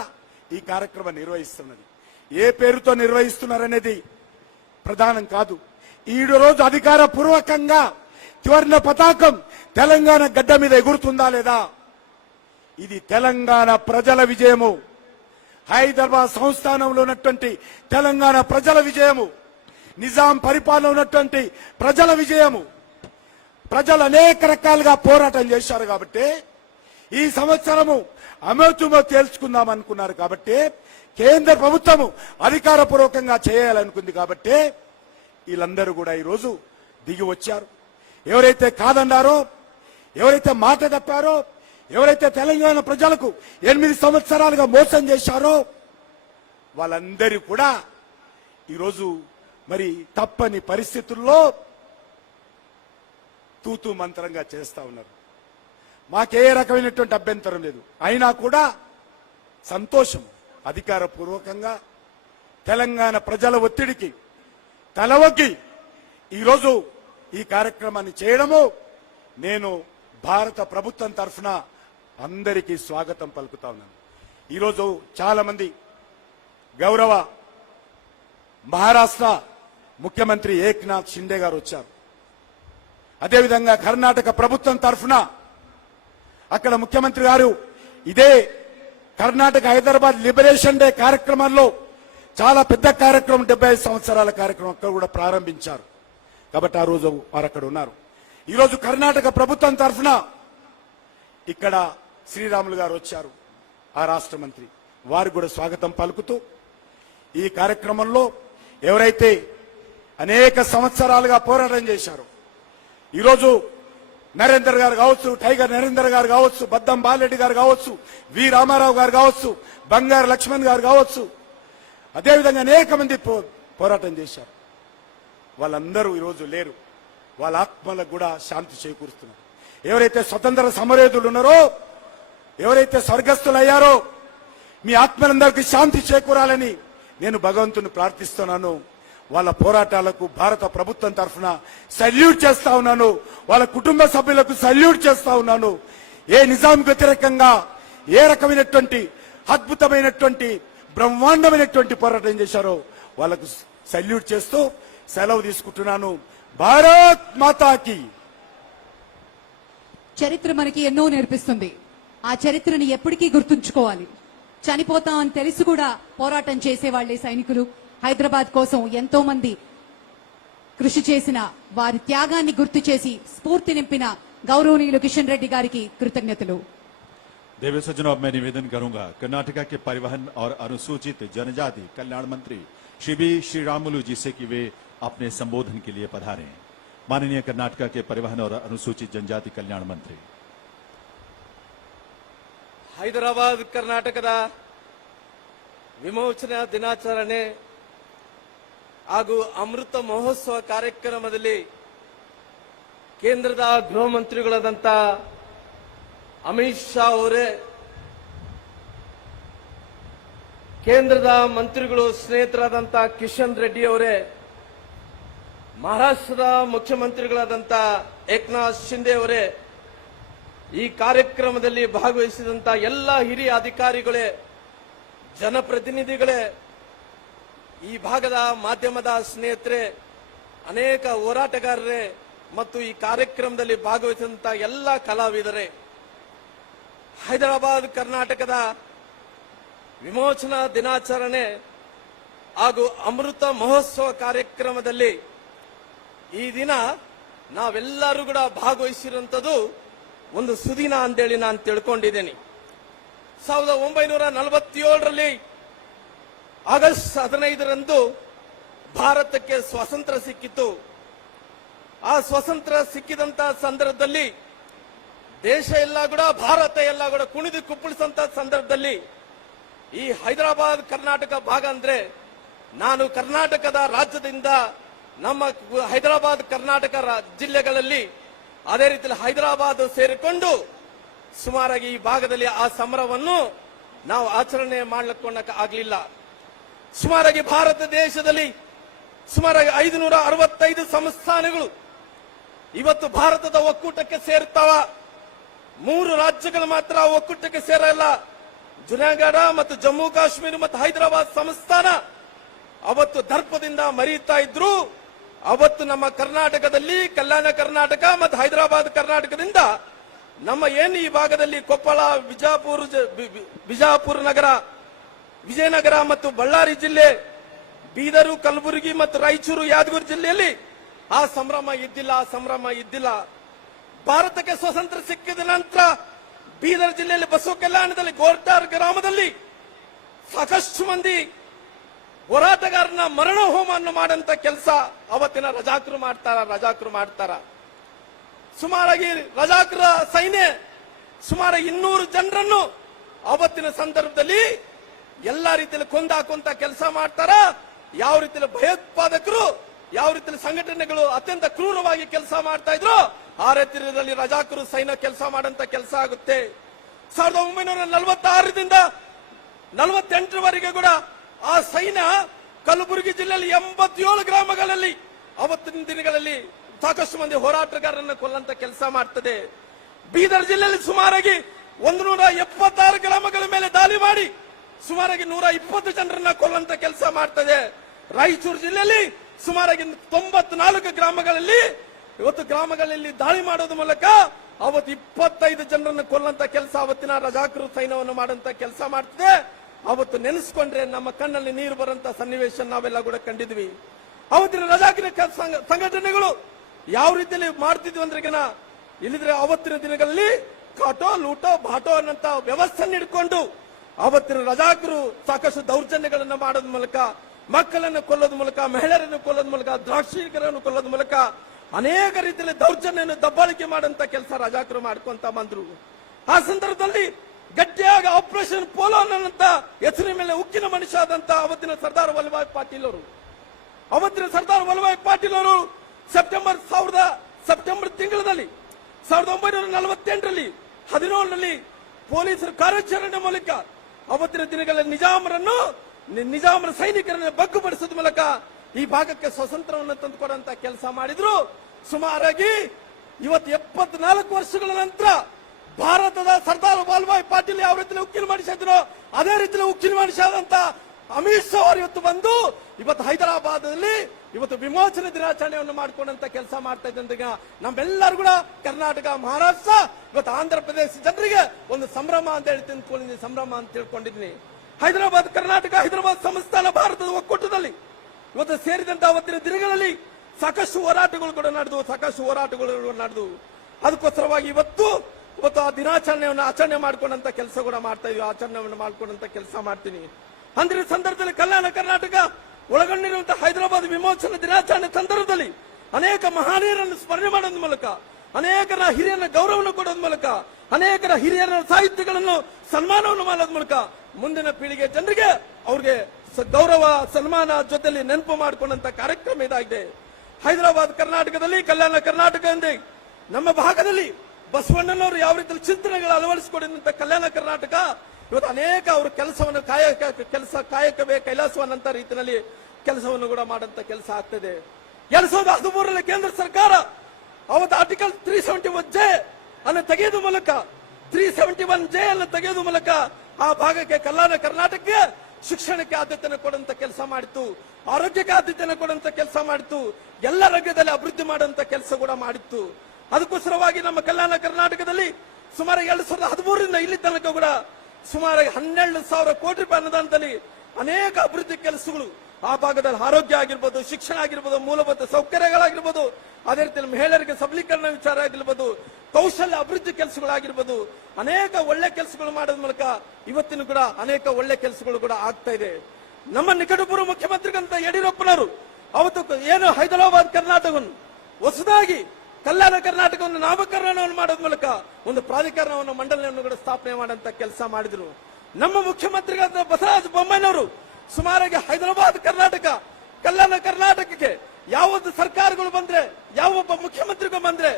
ఈ కార్యక్రమం నిర్వహిస్తున్నది. ఏ పేరుతో నిర్వహిస్తున్నారనేది ప్రధానం కాదు. ఈ రోజు అధికార పూర్వకంగా త్రివర్ణ పతాకం తెలంగాణ గడ్డ మీద ఎగురుతుందా లేదా, ఇది తెలంగాణ ప్రజల విజయము. హైదరాబాద్ సంస్థానంలో ఉన్నటువంటి తెలంగాణ ప్రజల విజయము, నిజాం పరిపాలన ఉన్నటువంటి ప్రజల విజయము. ప్రజలు అనేక రకాలుగా పోరాటం చేశారు కాబట్టి ఈ సంవత్సరము అమోచుమో తేల్చుకుందాం అనుకున్నారు కాబట్టి, కేంద్ర ప్రభుత్వము అధికారపూర్వకంగా చేయాలనుకుంది కాబట్టి వీళ్ళందరూ కూడా ఈరోజు దిగి వచ్చారు. ఎవరైతే కాదన్నారో, ఎవరైతే మాట తప్పారో, ఎవరైతే తెలంగాణ ప్రజలకు 8 సంవత్సరాలుగా మోసం చేశారో వాళ్ళందరూ కూడా ఈరోజు మరి తప్పని పరిస్థితుల్లో తూతూ మంత్రంగా చేస్తా ఉన్నారు. మాకే రకమైనటువంటి అభ్యంతరం లేదు. అయినా కూడా సంతోషం, అధికార పూర్వకంగా తెలంగాణ ప్రజల ఒత్తిడికి తలవొగ్గి ఈరోజు ఈ కార్యక్రమాన్ని చేయడము నేను భారత ప్రభుత్వం తరఫున అందరికీ స్వాగతం పలుకుతా ఉన్నాను. ఈరోజు చాలా మంది గౌరవ మహారాష్ట్ర ముఖ్యమంత్రి ఏక్నాథ్ షిండే గారు వచ్చారు. అదేవిధంగా కర్ణాటక ప్రభుత్వం తరఫున అక్కడ ముఖ్యమంత్రి గారు ఇదే కర్ణాటక హైదరాబాద్ లిబరేషన్ డే కార్యక్రమంలో చాలా పెద్ద కార్యక్రమం 75 సంవత్సరాల కార్యక్రమం అక్కడ కూడా ప్రారంభించారు. కాబట్టి ఆ రోజు వారు అక్కడ ఉన్నారు. ఈరోజు కర్ణాటక ప్రభుత్వం తరఫున ఇక్కడ శ్రీరాములు గారు వచ్చారు, ఆ రాష్ట్ర మంత్రి. వారికి కూడా స్వాగతం పలుకుతూ ఈ కార్యక్రమంలో ఎవరైతే అనేక సంవత్సరాలుగా పోరాటం చేశారో, ఈరోజు నరేందర్ గారు కావచ్చు, టైగర్ నరేందర్ గారు కావచ్చు, బద్దం బాలరెడ్డి గారు కావచ్చు, వి రామారావు గారు కావచ్చు, బంగారు లక్ష్మణ్ గారు కావచ్చు, అదేవిధంగా అనేక మంది పోరాటం చేశారు. వాళ్ళందరూ ఈరోజు లేరు. వాళ్ళ ఆత్మలకు కూడా శాంతి చేకూరుస్తున్నారు. ఎవరైతే స్వతంత్ర సమరయోధులు ఉన్నారో, ఎవరైతే స్వర్గస్థులయ్యారో, మీ ఆత్మలందరికీ శాంతి చేకూరాలని నేను భగవంతుని ప్రార్థిస్తున్నాను. వాళ్ళ పోరాటాలకు భారత ప్రభుత్వం తరఫున సల్యూట్ చేస్తా ఉన్నాను. వాళ్ళ కుటుంబ సభ్యులకు సల్యూట్ చేస్తా ఉన్నాను. ఏ నిజాం వ్యతిరేకంగా ఏ రకమైనటువంటి అద్భుతమైనటువంటి బ్రహ్మాండమైనటువంటి పోరాటం చేశారో వాళ్ళకు సల్యూట్ చేస్తూ సెలవు తీసుకుంటున్నాను. భారత్ మాతాకి. చరిత్ర మనకి ఎన్నో నేర్పిస్తుంది. ఆ చరిత్రని ఎప్పటికీ గుర్తుంచుకోవాలి. చనిపోతాం అని తెలిసి కూడా పోరాటం చేసే వాళ్లే సైనికులు. హైదరాబాద్ కోసం ఎంతో మంది కృషి చేసిన వారి త్యాగాన్ని గుర్తు చేసి స్ఫూర్తి నింపిన గౌరవనీయులు కిషన్ రెడ్డి గారికి కృతజ్ఞతలు. देवी सज्जनों, अब मैं निवेदन करूंगा कर्नाटका के परिवहन और अनुसूचित जनजाति कल्याण मंत्री श्री बी श्रीरामुलु जी से कि वे अपने संबोधन के लिए पधारें. माननीय कर्नाटका के परिवहन और अनुसूचित जनजाति कल्याण मंत्री. ಹೈದರಾಬಾದ್ ಕರ್ನಾಟಕದ ವಿಮೋಚನಾ ದಿನಾಚರಣೆ ಹಾಗೂ ಅಮೃತ ಮಹೋತ್ಸವ ಕಾರ್ಯಕ್ರಮದಲ್ಲಿ ಕೇಂದ್ರದ ಗೃಹ ಮಂತ್ರಿಗಳಾದಂಥ ಅಮಿತ್ ಶಾ ಅವರೇ, ಕೇಂದ್ರದ ಮಂತ್ರಿಗಳು ಸ್ನೇಹಿತರಾದಂಥ ಕಿಶನ್ ರೆಡ್ಡಿ ಅವರೇ, ಮಹಾರಾಷ್ಟ್ರದ ಮುಖ್ಯಮಂತ್ರಿಗಳಾದಂಥ ಏಕನಾಥ್ ಶಿಂದೆ ಅವರೇ, ಈ ಕಾರ್ಯಕ್ರಮದಲ್ಲಿ ಭಾಗವಹಿಸಿದಂತ ಎಲ್ಲ ಹಿರಿಯ ಅಧಿಕಾರಿಗಳೇ, ಜನಪ್ರತಿನಿಧಿಗಳೇ, ಈ ಭಾಗದ ಮಾಧ್ಯಮದ ಸ್ನೇಹಿತರೆ, ಅನೇಕ ಹೋರಾಟಗಾರರೇ ಮತ್ತು ಈ ಕಾರ್ಯಕ್ರಮದಲ್ಲಿ ಭಾಗವಹಿಸಿದಂತ ಎಲ್ಲ ಕಲಾವಿದರೇ, ಹೈದರಾಬಾದ್ ಕರ್ನಾಟಕದ ವಿಮೋಚನಾ ದಿನಾಚರಣೆ ಹಾಗೂ ಅಮೃತ ಮಹೋತ್ಸವ ಕಾರ್ಯಕ್ರಮದಲ್ಲಿ ಈ ದಿನ ನಾವೆಲ್ಲರೂ ಕೂಡ ಭಾಗವಹಿಸಿರುವಂತದ್ದು ಒಂದು ಸುದಿನ ಅಂತೇಳಿ ನಾನು ತಿಳ್ಕೊಂಡಿದ್ದೇನೆ. 1947ರಲ್ಲಿ ಆಗಸ್ಟ್ 15ರಂದು ಭಾರತಕ್ಕೆ ಸ್ವಾತಂತ್ರ್ಯ ಸಿಕ್ಕಿತು. ಆ ಸ್ವಾತಂತ್ರ್ಯ ಸಿಕ್ಕಿದಂತ ಸಂದರ್ಭದಲ್ಲಿ ದೇಶ ಎಲ್ಲ ಕೂಡ, ಭಾರತ ಎಲ್ಲ ಕೂಡ ಕುಣಿದು ಕುಪ್ಪಳಿಸಂತ ಸಂದರ್ಭದಲ್ಲಿ ಈ ಹೈದರಾಬಾದ್ ಕರ್ನಾಟಕ ಭಾಗ ಅಂದ್ರೆ, ನಾನು ಕರ್ನಾಟಕದ ರಾಜ್ಯದಿಂದ ನಮ್ಮ ಹೈದರಾಬಾದ್ ಕರ್ನಾಟಕ ಜಿಲ್ಲೆಗಳಲ್ಲಿ ಅದೇ ರೀತಿಯಲ್ಲಿ ಹೈದರಾಬಾದ್ ಸೇರಿಕೊಂಡು ಸುಮಾರಾಗಿ ಈ ಭಾಗದಲ್ಲಿ ಆ ಸಮರವನ್ನು ನಾವು ಆಚರಣೆ ಮಾಡ್ಲಿಕ್ಕೆ ಆಗ್ಲಿಲ್ಲ. ಸುಮಾರಾಗಿ ಭಾರತ ದೇಶದಲ್ಲಿ ಸುಮಾರಾಗಿ 565 ಸಂಸ್ಥಾನಗಳು ಇವತ್ತು ಭಾರತದ ಒಕ್ಕೂಟಕ್ಕೆ ಸೇರ್ತಾವ. 3 ರಾಜ್ಯಗಳು ಮಾತ್ರ ಒಕ್ಕೂಟಕ್ಕೆ ಸೇರಲ್ಲ. ಜುನಾಗಢ ಮತ್ತು ಜಮ್ಮು ಕಾಶ್ಮೀರ ಮತ್ತು ಹೈದರಾಬಾದ್ ಸಂಸ್ಥಾನ ಅವತ್ತು ದರ್ಪದಿಂದ ಮರೀತಾ ಇದ್ರು. ಅವತ್ತು ನಮ್ಮ ಕರ್ನಾಟಕದಲ್ಲಿ ಕಲ್ಯಾಣ ಕರ್ನಾಟಕ ಮತ್ತು ಹೈದರಾಬಾದ್ ಕರ್ನಾಟಕದಿಂದ ನಮ್ಮ ಏನು ಈ ಭಾಗದಲ್ಲಿ ಕೊಪ್ಪಳ, ಬಿಜಾಪುರ ನಗರ, ವಿಜಯನಗರ ಮತ್ತು ಬಳ್ಳಾರಿ ಜಿಲ್ಲೆ, ಬೀದರು, ಕಲಬುರಗಿ ಮತ್ತು ರಾಯಚೂರು, ಯಾದಗಿರಿ ಜಿಲ್ಲೆಯಲ್ಲಿ ಆ ಸಂಭ್ರಮ ಇದ್ದಿಲ್ಲ. ಭಾರತಕ್ಕೆ ಸ್ವಾತಂತ್ರ್ಯ ಸಿಕ್ಕಿದ ನಂತರ ಬೀದರ್ ಜಿಲ್ಲೆಯಲ್ಲಿ ಬಸವ ಕಲ್ಯಾಣದಲ್ಲಿ ಗೋರ್ಟಾರ್ ಗ್ರಾಮದಲ್ಲಿ ಸಾಕಷ್ಟು ಮಂದಿ ಹೋರಾಟಗಾರನ ಮರಣ ಹೋಮವನ್ನು ಮಾಡಂತ ಕೆಲಸ ಅವತ್ತಿನ ರಜಾಕರು ಮಾಡ್ತಾರ. ಸುಮಾರಾಗಿ ರಜಾಕರ ಸೈನ್ಯ ಸುಮಾರು 200 ಜನರನ್ನು ಅವತ್ತಿನ ಸಂದರ್ಭದಲ್ಲಿ ಎಲ್ಲಾ ರೀತಿಯಲ್ಲಿ ಕೊಂದಾಕುವಂತ ಕೆಲಸ ಮಾಡ್ತಾರ. ಯಾವ ರೀತಿಯಲ್ಲಿ ಭಯೋತ್ಪಾದಕರು, ಯಾವ ರೀತಿಯಲ್ಲಿ ಸಂಘಟನೆಗಳು ಅತ್ಯಂತ ಕ್ರೂರವಾಗಿ ಕೆಲಸ ಮಾಡ್ತಾ ಇದ್ರು, ಆ ರೀತಿಯಲ್ಲಿ ರಜಾಕರು ಸೈನ್ಯ ಕೆಲಸ ಮಾಡಂತ ಕೆಲಸ ಆಗುತ್ತೆ. 1946ರಿಂದ 48ರವರೆಗೆ ಕೂಡ ಆ ಸೈನ್ಯ ಕಲಬುರಗಿ ಜಿಲ್ಲೆಯಲ್ಲಿ 87 ಗ್ರಾಮಗಳಲ್ಲಿ ಅವತ್ತಿನ ದಿನಗಳಲ್ಲಿ ಸಾಕಷ್ಟು ಮಂದಿ ಹೋರಾಟಗಾರರನ್ನು ಕೊಲ್ಲಂತ ಕೆಲಸ ಮಾಡ್ತದೆ. ಬೀದರ್ ಜಿಲ್ಲೆಯಲ್ಲಿ ಸುಮಾರಾಗಿ 176 ಗ್ರಾಮಗಳ ಮೇಲೆ ದಾಳಿ ಮಾಡಿ ಸುಮಾರಾಗಿ 120 ಜನರನ್ನ ಕೊಲ್ಲಂತ ಕೆಲಸ ಮಾಡ್ತದೆ. ರಾಯಚೂರು ಜಿಲ್ಲೆಯಲ್ಲಿ ಸುಮಾರಾಗಿ 94 ಗ್ರಾಮಗಳಲ್ಲಿ ಇವತ್ತು ಗ್ರಾಮಗಳಲ್ಲಿ ದಾಳಿ ಮಾಡೋದ್ರ ಮೂಲಕ ಅವತ್ತು 25 ಜನರನ್ನು ಕೊಲ್ಲಂತ ಕೆಲಸ ಅವತ್ತಿನ ರಜಾಕೃತ ಸೈನ್ಯವನ್ನು ಮಾಡಂತ ಕೆಲಸ ಮಾಡ್ತಿದೆ. ಅವತ್ತು ನೆನೆಸ್ಕೊಂಡ್ರೆ ನಮ್ಮ ಕಣ್ಣಲ್ಲಿ ನೀರು ಬರಂತ ಸನ್ನಿವೇಶ ನಾವೆಲ್ಲ ಕೂಡ ಕಂಡಿದ್ವಿ. ಅವತ್ತಿನ ರಜಾಕೃತ ಸಂಘಟನೆಗಳು ಯಾವ ರೀತಿಯಲ್ಲಿ ಮಾಡ್ತಿದ್ವಿ ಅಂದ್ರೆಗನ ಇಲ್ಲಿದ್ರೆ ಅವತ್ತಿನ ದಿನಗಳಲ್ಲಿ ಕಾಟೋ ಲೂಟೋ ಬಾಟೋ ಅನ್ನಂತ ವ್ಯವಸ್ಥೆ ಹಿಡ್ಕೊಂಡು ಅವತ್ತಿನ ರಜಾಕರು ಸಾಕಷ್ಟು ದೌರ್ಜನ್ಯಗಳನ್ನ ಮಾಡೋದ್ ಮೂಲಕ, ಮಕ್ಕಳನ್ನು ಕೊಲ್ಲೋದ್ ಮೂಲಕ, ಮಹಿಳೆಯರನ್ನು ಕೊಲ್ಲೋದ್ ಮೂಲಕ, ದ್ರಾಕ್ಷಿಕರನ್ನು ಕೊಲ್ಲೋದ್ ಮೂಲಕ ಅನೇಕ ರೀತಿಯಲ್ಲಿ ದೌರ್ಜನ್ಯವನ್ನು ದಬ್ಬಾಳಿಕೆ ಮಾಡಂತ ಕೆಲಸ ರಜಾಕರು ಮಾಡ್ಕೊಂತ ಬಂದ್ರು. ಆ ಸಂದರ್ಭದಲ್ಲಿ ಗಟ್ಟಿಯಾಗಿ ಆಪರೇಷನ್ ಪೋಲೋ ಅನ್ನಂತ ಹೆಸರಿನ ಮೇಲೆ ಉಕ್ಕಿನ ಮನುಷ್ಯ ಆದಂತ ಅವತ್ತಿನ ಸರ್ದಾರ್ ವಲ್ಲಭಾಯ್ ಪಾಟೀಲ್ ಅವರು, ಅವತ್ತಿನ ಸರ್ದಾರ್ ವಲ್ಲಭಾಯ್ ಪಾಟೀಲ್ ಅವರು ಸೆಪ್ಟೆಂಬರ್ ತಿಂಗಳಲ್ಲಿ 1948ರಲ್ಲಿ 17ರಲ್ಲಿ ಪೊಲೀಸರ ಕಾರ್ಯಾಚರಣೆ ಮೂಲಕ ಅವತ್ತಿನ ದಿನಗಳಲ್ಲಿ ನಿಜಾಮರ ಸೈನಿಕರನ್ನು ಬಗ್ಗುಪಡಿಸೋದ ಮೂಲಕ ಈ ಭಾಗಕ್ಕೆ ಸ್ವಾತಂತ್ರ್ಯವನ್ನು ತಂದುಕೊಡುವಂತ ಕೆಲಸ ಮಾಡಿದ್ರು. ಸುಮಾರಾಗಿ ಇವತ್ತು 74 ವರ್ಷಗಳ ನಂತರ ಭಾರತದ ಸರ್ದಾರ್ ವಲ್ಲಭಾಯ್ ಪಾಟೀಲ್ ಯಾವ ರೀತಿ ಉಕ್ಕಿನ ಮನುಷ್ಯ ಅದೇ ರೀತಿ ಉಕ್ಕಿನ ಮನುಷ್ಯ ಆದಂತ ಅಮಿತ್ ಶಾ ಅವರು ಇವತ್ತು ಬಂದು ಇವತ್ತು ಹೈದರಾಬಾದ್ನಲ್ಲಿ ಇವತ್ತು ವಿಮೋಚನೆ ದಿನಾಚರಣೆಯನ್ನು ಮಾಡಿಕೊಂಡಂತ ಕೆಲಸ ಮಾಡ್ತಾ ಇದ್ದಂತ ನಮ್ಮೆಲ್ಲರೂ ಕೂಡ ಕರ್ನಾಟಕ, ಮಹಾರಾಷ್ಟ್ರ, ಇವತ್ತು ಆಂಧ್ರ ಪ್ರದೇಶ ಜನರಿಗೆ ಒಂದು ಸಂಭ್ರಮ ಅಂತ ಹೇಳಿ ತಿಳ್ಕೊಂಡಿದ್ದೀನಿ, ಸಂಭ್ರಮ ಅಂತ ತಿಳ್ಕೊಂಡಿದ್ದೀನಿ. ಹೈದರಾಬಾದ್ ಕರ್ನಾಟಕ, ಹೈದರಾಬಾದ್ ಸಂಸ್ಥಾನ ಭಾರತದ ಒಕ್ಕೂಟದಲ್ಲಿ ಇವತ್ತು ಸೇರಿದಂತ ಅವತ್ತಿನ ದಿನಗಳಲ್ಲಿ ಸಾಕಷ್ಟು ಹೋರಾಟಗಳು ಕೂಡ ನಡೆದು ಅದಕ್ಕೋಸ್ಕರವಾಗಿ ಇವತ್ತು ಆ ದಿನಾಚರಣೆಯನ್ನು ಆಚರಣೆ ಮಾಡ್ಕೊಂಡಂತ ಕೆಲಸ ಕೂಡ ಮಾಡ್ತಾ ಇದೀವಿ, ಆಚರಣೆಯನ್ನು ಮಾಡ್ಕೊಂಡಂತ ಕೆಲಸ ಮಾಡ್ತೀನಿ. ಅಂದಿನ ಸಂದರ್ಭದಲ್ಲಿ ಕಲ್ಯಾಣ ಕರ್ನಾಟಕ ಒಳಗೊಂಡಿರುವಂತಹ ಹೈದರಾಬಾದ್ ವಿಮೋಚನಾ ದಿನಾಚರಣೆ ಸಂದರ್ಭದಲ್ಲಿ ಅನೇಕ ಮಹನೀಯರನ್ನು ಸ್ಮರಣೆ ಮಾಡೋದ್ರ ಮೂಲಕ, ಅನೇಕರ ಹಿರಿಯರ ಗೌರವವನ್ನು ಕೊಡೋದ್ರ ಮೂಲಕ, ಅನೇಕರ ಹಿರಿಯರ ಸಾಹಿತ್ಯಗಳನ್ನು ಸನ್ಮಾನವನ್ನು ಮಾಡೋದ್ರ ಮೂಲಕ ಮುಂದಿನ ಪೀಳಿಗೆ ಜನರಿಗೆ ಅವ್ರಿಗೆ ಗೌರವ ಸನ್ಮಾನ ಜೊತೆಲಿ ನೆನಪು ಮಾಡಿಕೊಂಡಂತ ಕಾರ್ಯಕ್ರಮ ಇದಾಗಿದೆ. ಹೈದರಾಬಾದ್ ಕರ್ನಾಟಕದಲ್ಲಿ, ಕಲ್ಯಾಣ ಕರ್ನಾಟಕ ಎಂದೇ ನಮ್ಮ ಭಾಗದಲ್ಲಿ ಬಸವಣ್ಣನವರು ಯಾವ ರೀತಿ ಚಿಂತನೆಗಳು ಅಳವಡಿಸಿಕೊಂಡಿದ್ದಂತ ಕಲ್ಯಾಣ ಕರ್ನಾಟಕ ಇವತ್ತು ಅನೇಕ ಅವರು ಕೆಲಸವನ್ನು ಕಾಯಕವೇ ಕೈಲಾಸವನ್ನಂತ ರೀತಿಯಲ್ಲಿ ಕೆಲಸವನ್ನು ಕೂಡ ಮಾಡಂತ ಕೆಲಸ ಆಗ್ತದೆ. 2013ರಲ್ಲಿ ಕೇಂದ್ರ ಸರ್ಕಾರ ಅವತ್ತು ಆರ್ಟಿಕಲ್ 371J ಅನ್ನು ತೆಗೆಯುವ ಮೂಲಕ 371J ಅನ್ನು ತೆಗೆಯುವ ಮೂಲಕ ಆ ಭಾಗಕ್ಕೆ ಕಲ್ಯಾಣ ಕರ್ನಾಟಕಕ್ಕೆ ಶಿಕ್ಷಣಕ್ಕೆ ಆದ್ಯತೆಯನ್ನು ಕೊಡುವಂತ ಕೆಲಸ ಮಾಡಿತ್ತು, ಆರೋಗ್ಯಕ್ಕೆ ಆದ್ಯತೆಯನ್ನು ಕೊಡುವಂತ ಕೆಲಸ ಮಾಡಿತ್ತು, ಎಲ್ಲ ರಂಗದಲ್ಲಿ ಅಭಿವೃದ್ಧಿ ಮಾಡುವಂತ ಕೆಲಸ ಕೂಡ ಮಾಡಿತ್ತು. ಅದಕ್ಕೋಸ್ಕರವಾಗಿ ನಮ್ಮ ಕಲ್ಯಾಣ ಕರ್ನಾಟಕದಲ್ಲಿ ಸುಮಾರು 2013ರಿಂದ ಇಲ್ಲಿ ತನಕ ಕೂಡ ಸುಮಾರು 12,000 ಕೋಟಿ ರೂಪಾಯಿ ಅನುದಾನದಲ್ಲಿ ಅನೇಕ ಅಭಿವೃದ್ಧಿ ಕೆಲಸಗಳು ಆ ಭಾಗದಲ್ಲಿ ಆರೋಗ್ಯ ಆಗಿರ್ಬೋದು, ಶಿಕ್ಷಣ ಆಗಿರ್ಬೋದು, ಮೂಲಭೂತ ಸೌಕರ್ಯಗಳಾಗಿರ್ಬೋದು, ಅದೇ ರೀತಿಯಲ್ಲಿ ಮಹಿಳೆಯರಿಗೆ ಸಬಲೀಕರಣ ವಿಚಾರ ಆಗಿರ್ಬೋದು, ಕೌಶಲ್ಯ ಅಭಿವೃದ್ಧಿ ಕೆಲಸಗಳಾಗಿರ್ಬೋದು, ಅನೇಕ ಒಳ್ಳೆ ಕೆಲಸಗಳು ಮಾಡೋದ್ರ ಮೂಲಕ ಇವತ್ತಿನ ಕೂಡ ಅನೇಕ ಒಳ್ಳೆ ಕೆಲಸಗಳು ಕೂಡ ಆಗ್ತಾ ಇದೆ. ನಮ್ಮ ನಿಕಟಪೂರ್ವ ಮುಖ್ಯಮಂತ್ರಿಗಳಂತ ಯಡಿಯೂರಪ್ಪನವರು ಅವತ್ತು ಏನು ಹೈದರಾಬಾದ್ ಕರ್ನಾಟಕವನ್ನು ಹೊಸದಾಗಿ ಕಲ್ಯಾಣ ಕರ್ನಾಟಕವನ್ನು ನಾಮಕರಣವನ್ನು ಮಾಡೋದ್ರ ಮೂಲಕ ಒಂದು ಪ್ರಾಧಿಕಾರವನ್ನು ಮಂಡಳಿಯನ್ನು ಕೂಡ ಸ್ಥಾಪನೆ ಮಾಡಂತ ಕೆಲಸ ಮಾಡಿದ್ರು. ನಮ್ಮ ಮುಖ್ಯಮಂತ್ರಿಗಳಾದ ಬಸವರಾಜ ಬೊಮ್ಮಾಯಿಯವರು ಸುಮಾರಾಗಿ ಹೈದರಾಬಾದ್ ಕರ್ನಾಟಕ, ಕಲ್ಯಾಣ ಕರ್ನಾಟಕಕ್ಕೆ ಯಾವೊಂದು ಸರ್ಕಾರಗಳು ಬಂದ್ರೆ, ಯಾವೊಬ್ಬ ಮುಖ್ಯಮಂತ್ರಿಗಳು ಬಂದ್ರೆ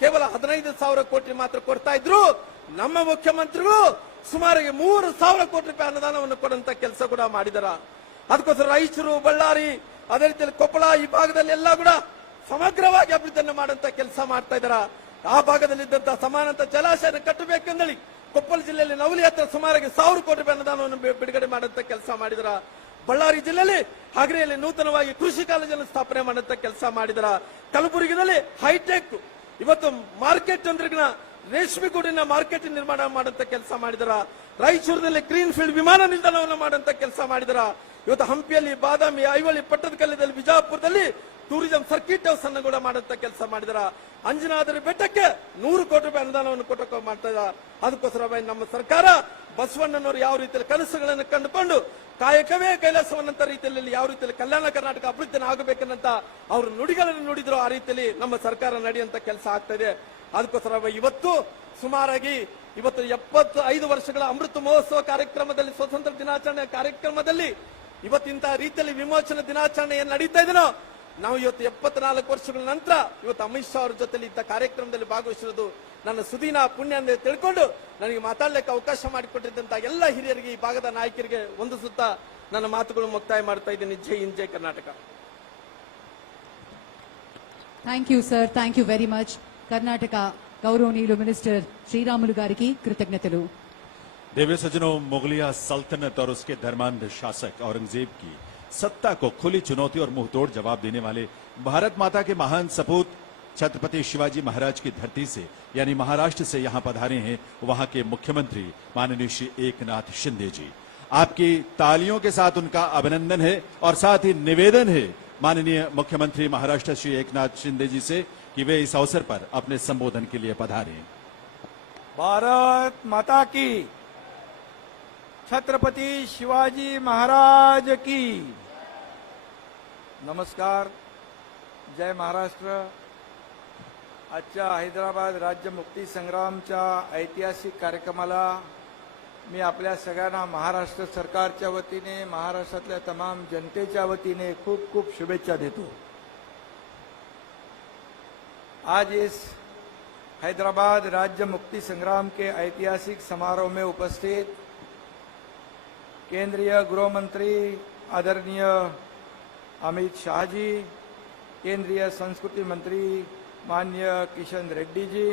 ಕೇವಲ 15,000 ಕೋಟಿ ಮಾತ್ರ ಕೊಡ್ತಾ ಇದ್ರು. ನಮ್ಮ ಮುಖ್ಯಮಂತ್ರಿಗಳು ಸುಮಾರಿಗೆ 3,000 ಕೋಟಿ ರೂಪಾಯಿ ಅನುದಾನವನ್ನು ಕೊಡುವಂತ ಕೆಲಸ ಕೂಡ ಮಾಡಿದಾರ. ಅದಕ್ಕೋಸ್ಕರ ರಾಯಚೂರು, ಬಳ್ಳಾರಿ, ಅದೇ ರೀತಿಯಲ್ಲಿ ಕೊಪ್ಪಳ ಈ ಭಾಗದಲ್ಲಿ ಎಲ್ಲ ಕೂಡ ಸಮಗ್ರವಾಗಿ ಅಭಿವೃದ್ಧಿಯನ್ನು ಮಾಡುವಂತ ಕೆಲಸ ಮಾಡ್ತಾ ಇದಾರ. ಆ ಭಾಗದಲ್ಲಿದ್ದಂತಹ ಸಮಾನಂತ ಜಲಾಶಯ ಕಟ್ಟಬೇಕೆಂದೇಳಿ ಕೊಪ್ಪಳ ಜಿಲ್ಲೆಯಲ್ಲಿ ನವಲಿ ಹತ್ರ ಸುಮಾರಿಗೆ 1,000 ಕೋಟಿ ರೂಪಾಯಿ ಅನುದಾನವನ್ನು ಬಿಡುಗಡೆ ಮಾಡುವಂತ ಕೆಲಸ ಮಾಡಿದಾರ. ಬಳ್ಳಾರಿ ಜಿಲ್ಲೆಯಲ್ಲಿ ಹಾಗರೆಯಲ್ಲಿ ನೂತನವಾಗಿ ಕೃಷಿ ಕಾಲೇಜನ್ನು ಸ್ಥಾಪನೆ ಮಾಡುವಂತ ಕೆಲಸ ಮಾಡಿದಾರ. ಕಲಬುರಗಿಯಲ್ಲಿ ಹೈಟೆಕ್ ಇವತ್ತು ಮಾರ್ಕೆಟ್ ಅಂದ್ರೆ ರೇಷ್ಮೆ ಗೂಡಿನ ಮಾರ್ಕೆಟ್ ನಿರ್ಮಾಣ ಮಾಡುವಂತ ಕೆಲಸ ಮಾಡಿದಾರ. ರಾಯಚೂರಿನಲ್ಲಿ ಗ್ರೀನ್ ಫೀಲ್ಡ್ ವಿಮಾನ ನಿಲ್ದಾಣವನ್ನು ಮಾಡುವಂತ ಕೆಲಸ ಮಾಡಿದಾರ. ಇವತ್ತು ಹಂಪಿಯಲ್ಲಿ, ಬಾದಾಮಿ, ಐಹೊಳೆ, ಪಟ್ಟದಕಲ್ಲದಲ್ಲಿ, ಬಿಜಾಪುರದಲ್ಲಿ ಟೂರಿಸಂ ಸರ್ಕಿಟ್ ಹೌಸ್ ಅನ್ನು ಕೂಡ ಮಾಡುವಂತ ಕೆಲಸ ಮಾಡಿದಾರ. ಅಂಜನಾದ್ರಿ ಬೆಟ್ಟಕ್ಕೆ 100 ಕೋಟಿ ರೂಪಾಯಿ ಅನುದಾನವನ್ನು ಕೊಟ್ಟು ಮಾಡ್ತಾ ಇದ್ದಾರೆ. ಅದಕ್ಕೋಸ್ಕರ ನಮ್ಮ ಸರ್ಕಾರ ಬಸವಣ್ಣನವರು ಯಾವ ರೀತಿಯಲ್ಲಿ ಕನಸುಗಳನ್ನು ಕಂಡುಕೊಂಡು ಕಾಯಕವೇ ಕೈಲಾಸವನ್ನಂತ ರೀತಿಯಲ್ಲಿ ಯಾವ ರೀತಿಯಲ್ಲಿ ಕಲ್ಯಾಣ ಕರ್ನಾಟಕ ಅಭಿವೃದ್ಧಿ ಆಗಬೇಕನ್ನಂತ ಅವರು ನುಡಿಗಳನ್ನು ನುಡಿದ್ರು. ಆ ರೀತಿಯಲ್ಲಿ ನಮ್ಮ ಸರ್ಕಾರ ನಡೆಯುವಂತ ಕೆಲಸ ಆಗ್ತಾ ಇದೆ. ಅದಕ್ಕೋಸ್ಕರ ಇವತ್ತು ಸುಮಾರಾಗಿ 75 ವರ್ಷಗಳ ಅಮೃತ ಮಹೋತ್ಸವ ಕಾರ್ಯಕ್ರಮದಲ್ಲಿ, ಸ್ವಾತಂತ್ರ್ಯ ದಿನಾಚರಣೆ ಕಾರ್ಯಕ್ರಮದಲ್ಲಿ ಇವತ್ತಿಂತ ರೀತಿಯಲ್ಲಿ ವಿಮೋಚನಾ ದಿನಾಚರಣೆ ಏನ್ ನಡೀತಾ ಇದೆನೋ, ನಾವು ಇವತ್ತು 74 ವರ್ಷಗಳ ನಂತರ ಇವತ್ತು ಅಮಿತ್ ಶಾ ಅವರ ಜೊತೆ ಇಂಥ ಕಾರ್ಯಕ್ರಮದಲ್ಲಿ ಭಾಗವಹಿಸಿರೋದು ನನ್ನ ಸುದೀನ ಪುಣ್ಯ ಅಂತ ತಿಳ್ಕೊಂಡು ನನಗೆ ಮಾತಾಡ್ಲಿಕ್ಕೆ ಅವಕಾಶ ಮಾಡಿಕೊಟ್ಟಿದ್ದಂತ ಎಲ್ಲ ಹಿರಿಯರಿಗೆ, ಈ ಭಾಗದ ನಾಯಕರಿಗೆ ಒಂದು ಸುತ್ತ ನನ್ನ ಮಾತುಗಳು ಮುಕ್ತಾಯ ಮಾಡ್ತಾ ಇದ್ದೀನಿ. ಜೈ ಹಿಂದ್, ಜೈ Karnataka. Thank you sir, thank you very much. Karnataka గౌరవనీయులు మినిస్టర్ శ్రీరాములు గారికి కృతజ్ఞతలు. देवी सज्जनों, मुगलिया सल्तनत और उसके धर्मांध शासक औरंगजेब की सत्ता को खुली चुनौती और मुंहतोड़ जवाब देने वाले भारत माता के महान सपूत छत्रपति शिवाजी महाराज की धरती से यानी महाराष्ट्र से यहाँ पधारे हैं वहां के मुख्यमंत्री माननीय श्री एकनाथ शिंदे जी। आपकी तालियों के साथ उनका अभिनंदन है और साथ ही निवेदन है माननीय मुख्यमंत्री महाराष्ट्र श्री एकनाथ शिंदे जी से कि वे इस अवसर पर अपने संबोधन के लिए पधारें। भारत माता की, छत्रपति शिवाजी महाराज की। नमस्कार, जय महाराष्ट्र। आजच्या हैदराबाद राज्य मुक्ती संग्रामच्या ऐतिहासिक कार्यक्रमाला मी आपल्या सगळ्यांना महाराष्ट्र सरकारच्या वतीने, महाराष्ट्रातल्या तमाम जनतेच्या वतीने खूप खूप शुभेच्छा देतो। आज इस हैदराबाद राज्य मुक्ति संग्राम के ऐतिहासिक समारोह में उपस्थित केंद्रीय गृह मंत्री आदरणीय अमित शाह जी, केंद्रीय संस्कृति मंत्री माननीय किशन रेड्डी जी,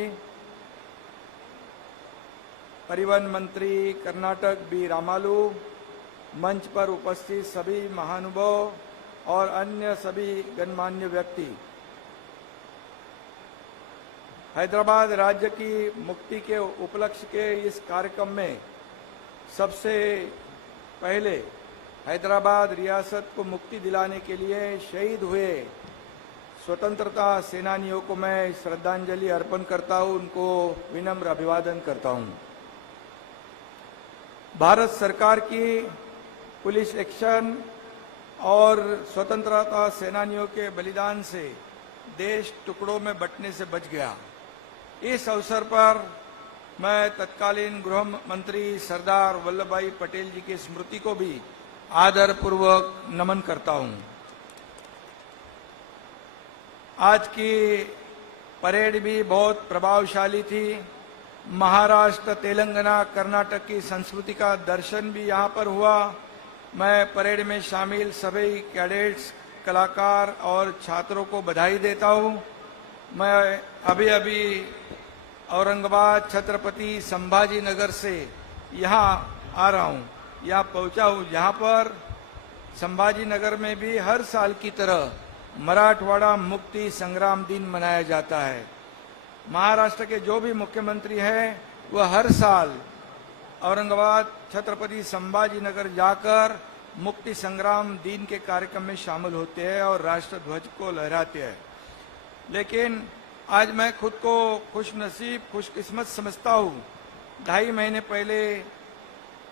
परिवहन मंत्री कर्नाटक बी रामालू, मंच पर उपस्थित सभी महानुभाव और अन्य सभी गणमान्य व्यक्ति, हैदराबाद राज्य की मुक्ति के उपलक्ष्य के इस कार्यक्रम में सबसे पहले हैदराबाद रियासत को मुक्ति दिलाने के लिए शहीद हुए स्वतंत्रता सेनानियों को मैं श्रद्धांजलि अर्पण करता हूं, उनको विनम्र अभिवादन करता हूं। भारत सरकार की पुलिस एक्शन और स्वतंत्रता सेनानियों के बलिदान से देश टुकड़ों में बंटने से बच गया। इस अवसर पर मैं तत्कालीन गृह मंत्री सरदार वल्लभ भाई पटेल जी की स्मृति को भी आदरपूर्वक नमन करता हूं। आज की परेड भी बहुत प्रभावशाली थी। महाराष्ट्र, तेलंगाना, कर्नाटक की संस्कृति का दर्शन भी यहां पर हुआ। मैं परेड में शामिल सभी कैडेट्स, कलाकार और छात्रों को बधाई देता हूं। मैं अभी औरंगाबाद छत्रपति संभाजी नगर से यहाँ आ रहा हूँ, यहाँ पहुँचा हूँ, जहाँ पर संभाजी नगर में भी हर साल की तरह मराठवाड़ा मुक्ति संग्राम दिन मनाया जाता है। महाराष्ट्र के जो भी मुख्यमंत्री हैं वह हर साल औरंगाबाद छत्रपति संभाजी नगर जाकर मुक्ति संग्राम दिन के कार्यक्रम में शामिल होते हैं और राष्ट्र ध्वज को लहराते हैं। लेकिन आज मैं खुद को खुशनसीब, खुशकिस्मत समझता हूँ। 2.5 महीने पहले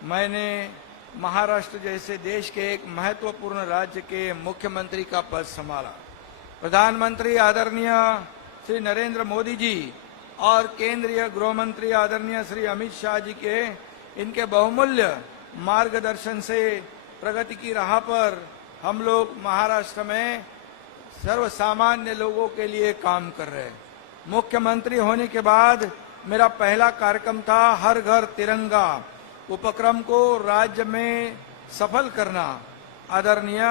मैंने महाराष्ट्र जैसे देश के एक महत्वपूर्ण राज्य के मुख्यमंत्री का पद संभाला। प्रधानमंत्री आदरणीय श्री नरेंद्र मोदी जी और केंद्रीय गृह मंत्री आदरणीय श्री अमित शाह जी के इनके बहुमूल्य मार्गदर्शन से प्रगति की राह पर हम लोग महाराष्ट्र में सर्वसामान्य लोगों के लिए काम कर रहे हैं। मुख्यमंत्री होने के बाद मेरा पहला कार्यक्रम था हर घर तिरंगा उपक्रम को राज्य में सफल करना। आदरणीय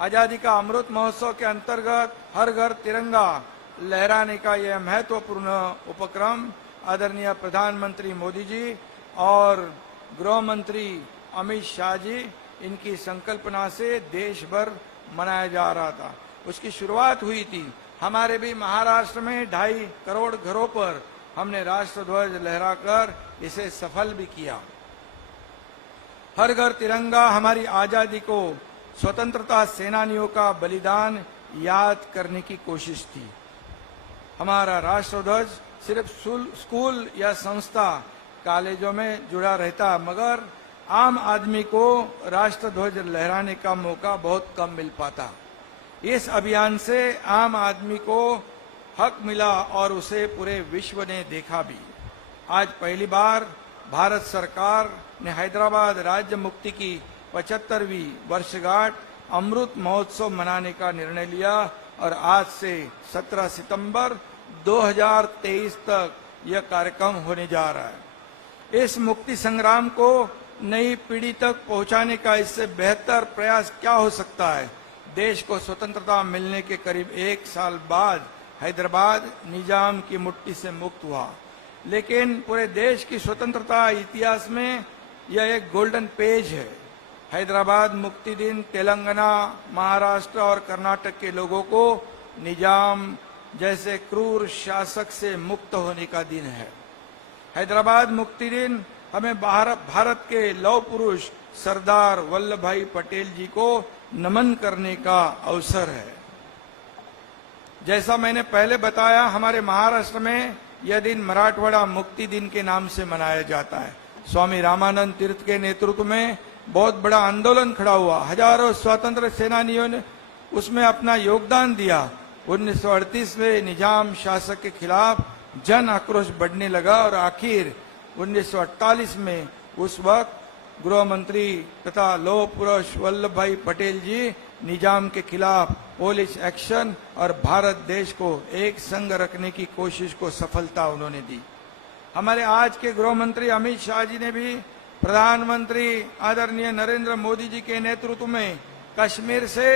आजादी का अमृत महोत्सव के अंतर्गत हर घर तिरंगा लहराने का यह महत्वपूर्ण उपक्रम आदरणीय प्रधानमंत्री मोदी जी और गृह मंत्री अमित शाह जी इनकी संकल्पना से देश भर मनाया जा रहा था। उसकी शुरुआत हुई थी। हमारे भी महाराष्ट्र में 2.5 करोड़ घरों पर हमने राष्ट्रध्वज लहराकर इसे सफल भी किया। हर घर तिरंगा हमारी आजादी को, स्वतंत्रता सेनानियों का बलिदान याद करने की कोशिश थी। हमारा राष्ट्रध्वज सिर्फ स्कूल या संस्था, कॉलेजों में जुड़ा रहता, मगर आम आदमी को राष्ट्रध्वज लहराने का मौका बहुत कम मिल पाता। इस अभियान से आम आदमी को हक मिला और उसे पूरे विश्व ने देखा भी। आज पहली बार भारत सरकार ने हैदराबाद राज्य मुक्ति की 75वीं वर्षगांठ अमृत महोत्सव मनाने का निर्णय लिया और आज से 17 सितंबर 2023 तक यह कार्यक्रम होने जा रहा है। इस मुक्ति संग्राम को नई पीढ़ी तक पहुंचाने का इससे बेहतर प्रयास क्या हो सकता है। देश को स्वतंत्रता मिलने के करीब 1 साल बाद हैदराबाद निजाम की मुट्ठी से मुक्त हुआ, लेकिन पूरे देश की स्वतंत्रता इतिहास में यह एक गोल्डन पेज है। हैदराबाद मुक्ति दिन तेलंगाना, महाराष्ट्र और कर्नाटक के लोगों को निजाम जैसे क्रूर शासक से मुक्त होने का दिन है। हैदराबाद मुक्ति दिन हमें भारत के लौह पुरुष सरदार वल्लभ भाई पटेल जी को नमन करने का अवसर है। जैसा मैंने पहले बताया, हमारे महाराष्ट्र में यह दिन मराठवाड़ा मुक्ति दिन के नाम से मनाया जाता है। स्वामी रामानंद तीर्थ के नेतृत्व में बहुत बड़ा आंदोलन खड़ा हुआ, हजारों स्वतंत्र सेनानियों ने उसमें अपना योगदान दिया। 1938 में निजाम शासक के खिलाफ जन आक्रोश बढ़ने लगा और आखिर 1948 में उस वक्त गृह मंत्री तथा लौह पुरुष वल्लभ भाई पटेल जी निजाम के खिलाफ पुलिस एक्शन और भारत देश को एक संग रखने की कोशिश को सफलता उन्होंने दी। हमारे आज के गृह मंत्री अमित शाह जी ने भी प्रधानमंत्री आदरणीय नरेंद्र मोदी जी के नेतृत्व में कश्मीर से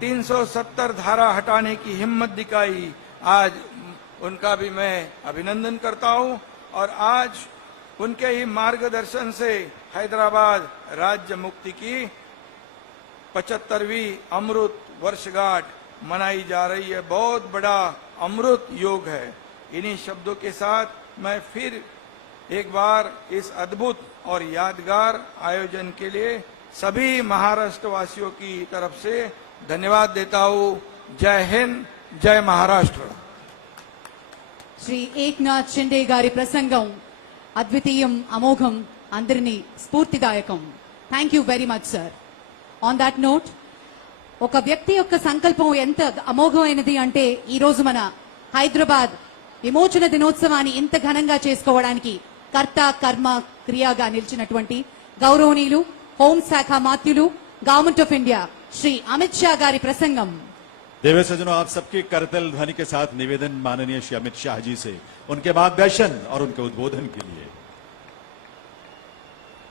370 धारा हटाने की हिम्मत दिखाई। आज उनका भी मैं अभिनंदन करता हूं और आज उनके ही मार्गदर्शन से हैदराबाद राज्य मुक्ति की 75वीं अमृत वर्षगांठ मनाई जा रही है। बहुत बड़ा अमृत योग है। इन्हीं शब्दों के साथ मैं फिर एक बार इस अद्भुत और यादगार आयोजन के लिए सभी महाराष्ट्र वासियों की तरफ से धन्यवाद देता हूं। जय हिंद, जय महाराष्ट्र। శ్రీ ఏక్నాథ్ షిండే గారి ప్రసంగం అద్వితీయం, అమోఘం, అందరినీ స్ఫూర్తిదాయకం. Thank you very much sir. On that note, ఒక వ్యక్తి యొక్క సంకల్పం ఎంత అమోఘమైనది అంటే ఈ రోజు మన హైదరాబాద్ విమోచన దినోత్సవాన్ని ఇంత ఘనంగా చేసుకోవడానికి కర్త కర్మ క్రియగా నిలిచినటువంటి గౌరవనీయులు హోంశాఖ మాత్యులు government of India Shri Amit Shah గారి ప్రసంగం. देवे सज्जनों, आप सबके करतल ध्वनि के साथ निवेदन माननीय श्री अमित शाह जी से उनके मार्गदर्शन और उनके उद्बोधन के लिए।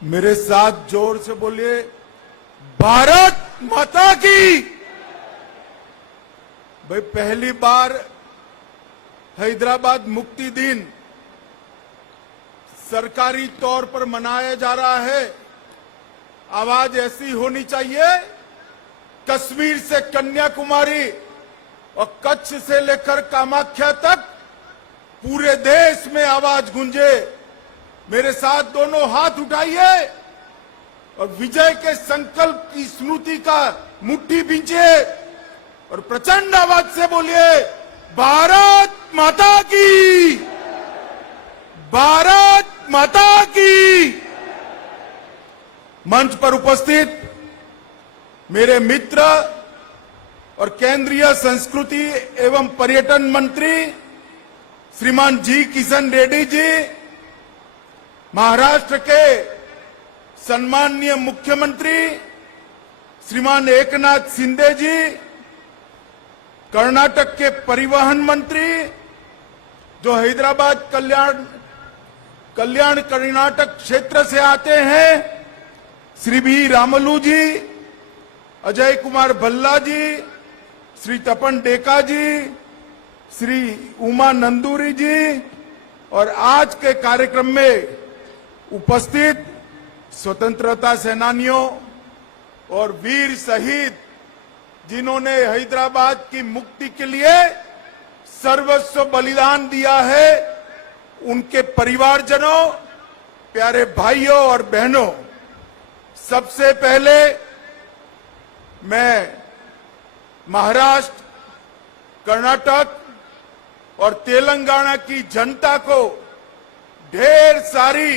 मेरे साथ जोर से बोलिए, भारत माता की। भाई, पहली बार हैदराबाद मुक्ति दिन सरकारी तौर पर मनाया जा रहा है। आवाज ऐसी होनी चाहिए, कश्मीर से कन्याकुमारी और कच्छ से लेकर कामाख्या तक पूरे देश में आवाज गूंजे। मेरे साथ दोनों हाथ उठाइए और विजय के संकल्प की स्मृति का मुट्ठी भींचिए और प्रचंड आवाज से बोलिए, भारत माता की, भारत माता की। मंच पर उपस्थित मेरे मित्र और केंद्रीय संस्कृति एवं पर्यटन मंत्री श्रीमान जी किशन रेड्डी जी, महाराष्ट्र के सम्माननीय मुख्यमंत्री श्रीमान एकनाथ शिंदे जी, कर्नाटक के परिवहन मंत्री जो हैदराबाद कल्याण कर्नाटक क्षेत्र से आते हैं, श्री बी रामलू जी, अजय कुमार भल्ला जी, श्री तपन डेका जी, श्री उमा नंदूरी जी और आज के कार्यक्रम में उपस्थित स्वतंत्रता सेनानियों और वीर शहीद जिन्होंने हैदराबाद की मुक्ति के लिए सर्वस्व बलिदान दिया है, उनके परिवारजनों, प्यारे भाइयों और बहनों, सबसे पहले मैं महाराष्ट्र, कर्नाटक और तेलंगाना की जनता को ढेर सारी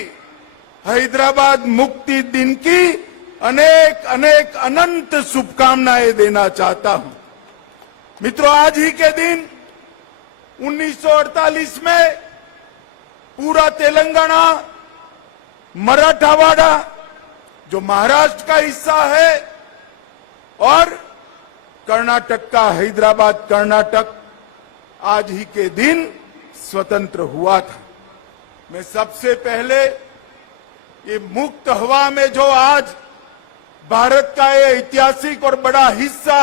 हैदराबाद मुक्ति दिन की अनेक अनेक अनंत शुभकामनाएं देना चाहता हूं। मित्रों, आज ही के दिन 1948 में पूरा तेलंगाना, मराठवाड़ा जो महाराष्ट्र का हिस्सा है और कर्नाटक का हैदराबाद कर्नाटक आज ही के दिन स्वतंत्र हुआ था। मैं सबसे पहले ये मुक्त हवा में जो आज भारत का ये ऐतिहासिक और बड़ा हिस्सा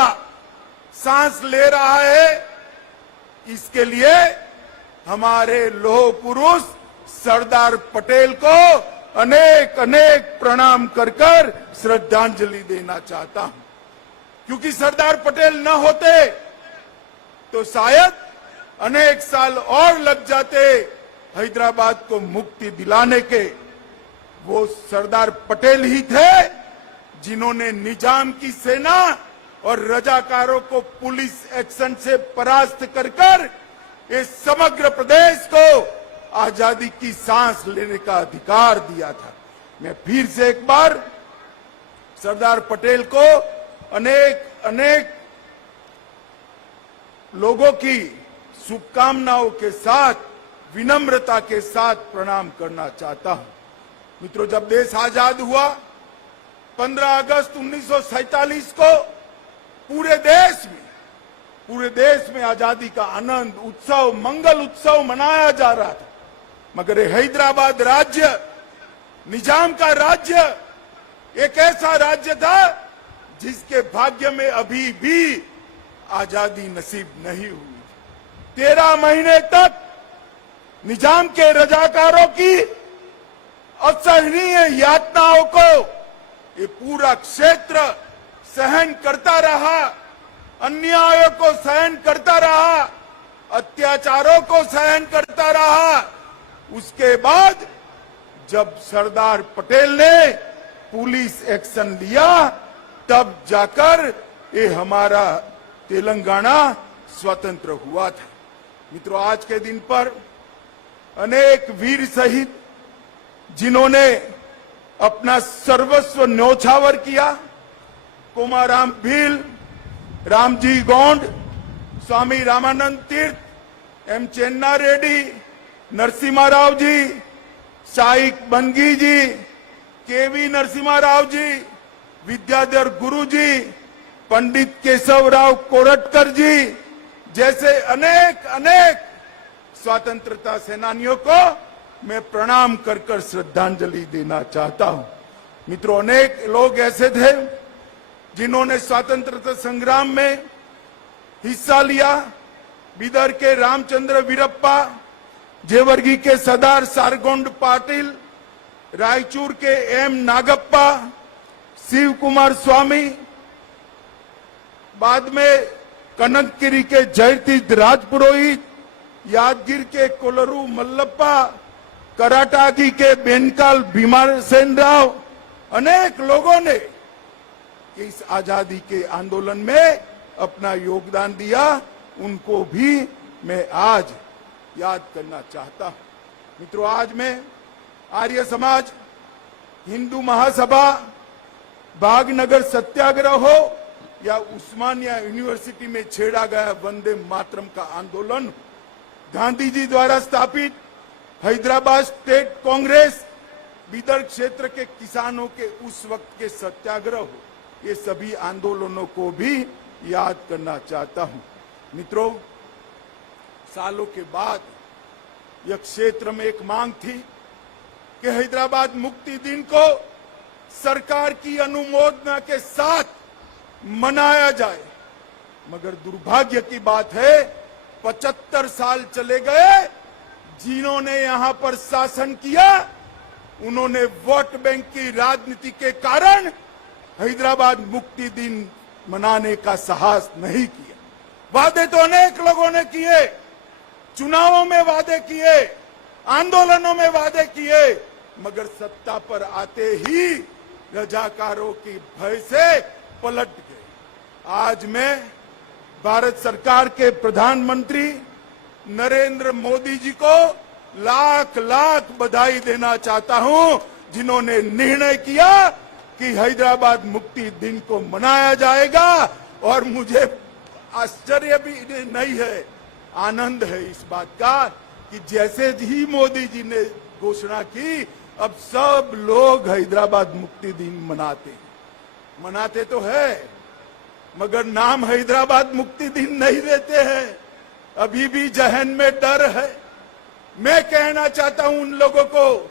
सांस ले रहा है, इसके लिए हमारे लौह पुरुष सरदार पटेल को अनेक अनेक प्रणाम कर कर श्रद्धांजलि देना चाहता हूं। क्योंकि सरदार पटेल न होते तो शायद अनेक साल और लग जाते हैदराबाद को मुक्ति दिलाने के। वो सरदार पटेल ही थे जिन्होंने निजाम की सेना और रजाकारों को पुलिस एक्शन से परास्त कर कर इस समग्र प्रदेश को आजादी की सांस लेने का अधिकार दिया था। मैं फिर से एक बार सरदार पटेल को अनेक अनेक लोगों की शुभकामनाओं के साथ, विनम्रता के साथ प्रणाम करना चाहता हूं। मित्रों, जब देश आजाद हुआ 15 अगस्त 1947 को पूरे देश में आजादी का आनंद उत्सव, मंगल उत्सव मनाया जा रहा था। मगर ये हैदराबाद राज्य, निजाम का राज्य, एक ऐसा राज्य था जिसके भाग्य में अभी भी आजादी नसीब नहीं हुई। 13 महीने तक निजाम के रजाकारों की असहनीय यातनाओं को ये पूरा क्षेत्र सहन करता रहा, अन्यायों को सहन करता रहा, अत्याचारों को सहन करता रहा। उसके बाद जब सरदार पटेल ने पुलिस एक्शन लिया, तब जाकर ये हमारा तेलंगाना स्वतंत्र हुआ था। मित्रों, आज के दिन पर अनेक वीर शहीद जिन्होंने अपना सर्वस्व न्यौछावर किया, कोमाराम भील, रामजी गोंड, स्वामी रामानंद तीर्थ, एम चेन्ना रेड्डी, नरसिम्हा राव जी, शाइक बंगी जी, केवी नरसिम्हा राव जी, विद्याधर गुरु जी, पंडित केशवराव कोरटकर जी जैसे अनेक अनेक स्वतंत्रता सेनानियों को मैं प्रणाम कर कर श्रद्धांजलि देना चाहता हूं। मित्रों, अनेक लोग ऐसे थे जिन्होंने स्वतंत्रता संग्राम में हिस्सा लिया। बीदर के रामचंद्र वीरप्पा, जेवर्गी के सरदार सारगोंड पाटिल, रायचूर के एम नागप्पा, शिव कुमार स्वामी, बाद में कनकगिरी के जयतीर्थ राजपुरोहित, यादगिर के कोलरू मल्लप्पा, कराटागी के बेनकाल भीमासेन राव, अनेक लोगों ने इस आजादी के आंदोलन में अपना योगदान दिया। उनको भी मैं आज याद करना चाहता हूं। मित्रों, आज मैं आर्य समाज, हिंदू महासभा, भागनगर सत्याग्रह हो या उस्मानिया यूनिवर्सिटी में छेड़ा गया वंदे मातरम का आंदोलन, गांधी जी द्वारा स्थापित हैदराबाद स्टेट कांग्रेस, बीदर क्षेत्र के किसानों के उस वक्त के सत्याग्रह हो, ये सभी आंदोलनों को भी याद करना चाहता हूं। मित्रों, सालों के बाद यह क्षेत्र में एक मांग थी कि हैदराबाद मुक्ति दिन को सरकार की अनुमोदना के साथ मनाया जाए। मगर दुर्भाग्य की बात है, 75 साल चले गए। जिन्होंने यहां पर शासन किया, उन्होंने वोट बैंक की राजनीति के कारण हैदराबाद मुक्ति दिन मनाने का साहस नहीं किया। वादे तो अनेक लोगों ने किए, चुनावों में वादे किए, आंदोलनों में वादे किए, मगर सत्ता पर आते ही रजाकारों की भय से पलट गए। आज मैं भारत सरकार के प्रधानमंत्री नरेंद्र मोदी जी को लाख लाख बधाई देना चाहता हूं, जिन्होंने निर्णय किया कि हैदराबाद मुक्ति दिन को मनाया जाएगा। और मुझे आश्चर्य भी नहीं है, आनंद है इस बात का कि जैसे ही मोदी जी ने घोषणा की, अब सब लोग हैदराबाद मुक्ति दिन मनाते तो है, मगर नाम हैदराबाद मुक्ति दिन नहीं देते हैं। अभी भी जहन में डर है। मैं कहना चाहता हूं उन लोगों को,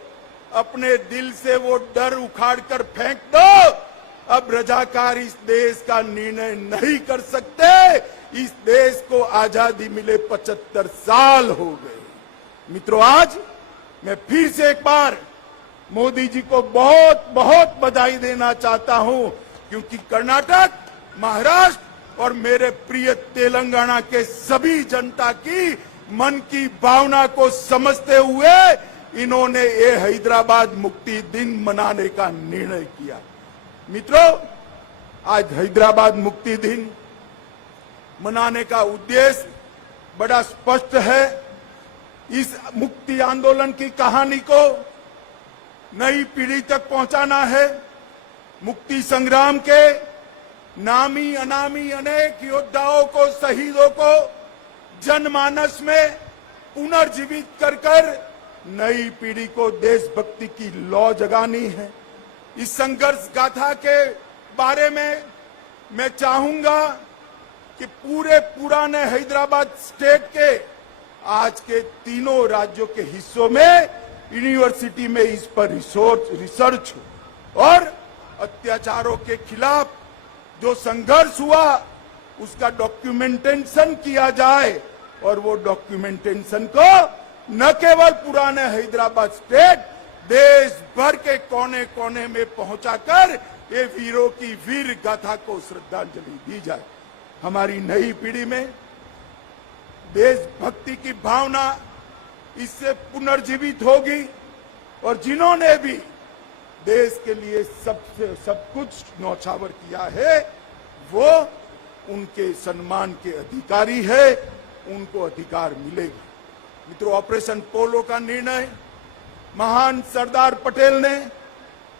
अपने दिल से वो डर उखाड़ कर फेंक दो। अब रजाकार इस देश का निर्णय नहीं कर सकते। इस देश को आजादी मिले 75 साल हो गए। मित्रों, आज मैं फिर से एक बार मोदी जी को बहुत बहुत बधाई देना चाहता हूं, क्योंकि कर्नाटक, महाराष्ट्र और मेरे प्रिय तेलंगाना के सभी जनता की मन की भावना को समझते हुए इन्होंने ये हैदराबाद मुक्ति दिन मनाने का निर्णय किया। मित्रों, आज हैदराबाद मुक्ति दिन मनाने का उद्देश्य बड़ा स्पष्ट है। इस मुक्ति आंदोलन की कहानी को नई पीढ़ी तक पहुंचाना है। मुक्ति संग्राम के नामी अनामी अनेक योद्धाओं को, शहीदों को जनमानस में पुनर्जीवित कर नई पीढ़ी को देशभक्ति की लौ जगानी है। इस संघर्ष गाथा के बारे में मैं चाहूंगा कि पूरे पुराने हैदराबाद स्टेट के आज के तीनों राज्यों के हिस्सों में यूनिवर्सिटी में इस पर रिसर्च हो और अत्याचारों के खिलाफ जो संघर्ष हुआ उसका डॉक्यूमेंटेशन किया जाए और वो डॉक्यूमेंटेशन को न केवल पुराने हैदराबाद स्टेट, देश भर के कोने कोने में पहुंचाकर ये वीरों की वीर गाथा को श्रद्धांजलि दी जाए। हमारी नई पीढ़ी में देशभक्ति की भावना इससे पुनर्जीवित होगी और जिन्होंने भी देश के लिए सब कुछ न्यौछावर किया है वो उनके सम्मान के अधिकारी है, उनको अधिकार मिलेगा। मित्रों, ऑपरेशन पोलो का निर्णय महान सरदार पटेल ने,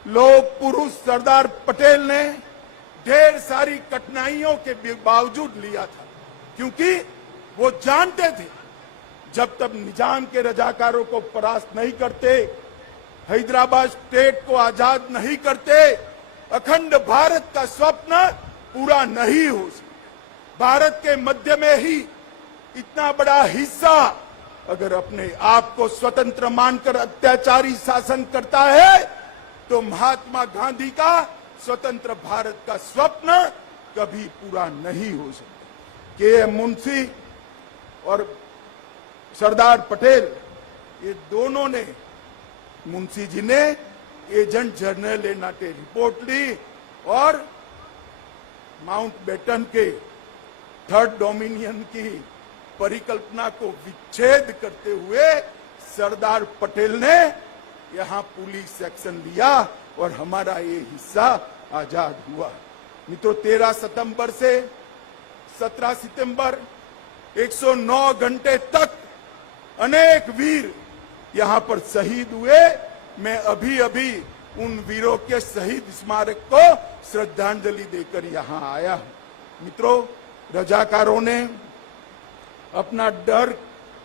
लोक पुरुष सरदार पटेल ने ढेर सारी कठिनाइयों के बावजूद लिया था, क्योंकि वो जानते थे जब तक निजाम के रजाकारों को परास्त नहीं करते, हैदराबाद स्टेट को आजाद नहीं करते, अखंड भारत का स्वप्न पूरा नहीं हो सकता। भारत के मध्य में ही इतना बड़ा हिस्सा अगर अपने आप को स्वतंत्र मानकर अत्याचारी शासन करता है तो महात्मा गांधी का स्वतंत्र भारत का स्वप्न कभी पूरा नहीं हो सकता। के.एम. मुंशी और सरदार पटेल, ये दोनों ने, मुंशी जी ने एजेंट जनरल ए नाटे रिपोर्ट ली और माउंटबेटन के थर्ड डोमिनियन की परिकल्पना को विच्छेद करते हुए सरदार पटेल ने यहां पुलिस एक्शन लिया और हमारा ये हिस्सा आजाद हुआ। मित्रों, 13 सितंबर से 17 सितंबर 109 घंटे तक अनेक वीर यहां पर शहीद हुए। मैं अभी अभी उन वीरों के शहीद स्मारक को श्रद्धांजलि देकर यहां आया हूं। मित्रों, रजाकारों ने अपना डर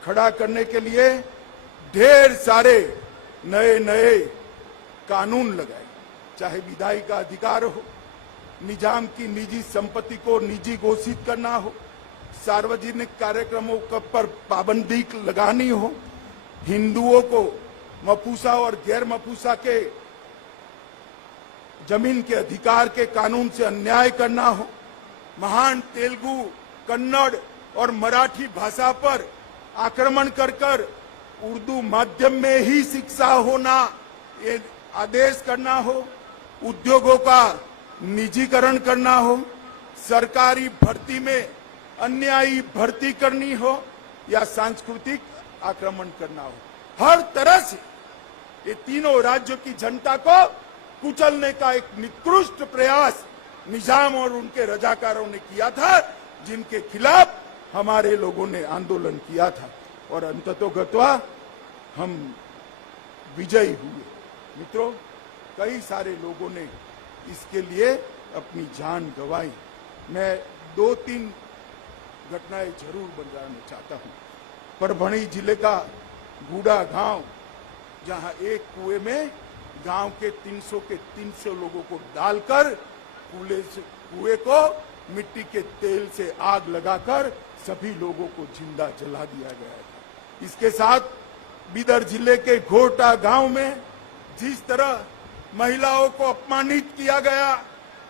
खड़ा करने के लिए ढेर सारे नए नए कानून लगाए, चाहे विधायी का अधिकार हो, निजाम की निजी संपत्ति को निजी घोषित करना हो, सार्वजनिक कार्यक्रमों पर पाबंदी लगानी हो, हिंदुओं को मपूसा और गैर मपूसा के जमीन के अधिकार के कानून से अन्याय करना हो, महान तेलुगु, कन्नड़ और मराठी भाषा पर आक्रमण कर उर्दू माध्यम में ही शिक्षा होना ये आदेश करना हो, उद्योगों का निजीकरण करना हो, सरकारी भर्ती में अन्यायी भर्ती करनी हो या सांस्कृतिक आक्रमण करना हो, हर तरह से ये तीनों राज्यों की जनता को कुचलने का एक निकृष्ट प्रयास निजाम और उनके रजाकारों ने किया था, जिनके खिलाफ हमारे लोगों ने आंदोलन किया था और अंततोगत्वा हम विजयी हुए। मित्रों, कई सारे लोगों ने इसके लिए अपनी जान गंवाई। मैं 2-3 घटनाएं जरूर बताना चाहता हूं। परभणी जिले का गूड़ा गांव, जहां एक कुएं में गांव के 300 के 300 लोगों को डालकर कुएं को मिट्टी के तेल से आग लगाकर सभी लोगों को जिंदा जला दिया गया था। इसके साथ बीदर जिले के घोटा गांव में जिस तरह महिलाओं को अपमानित किया गया,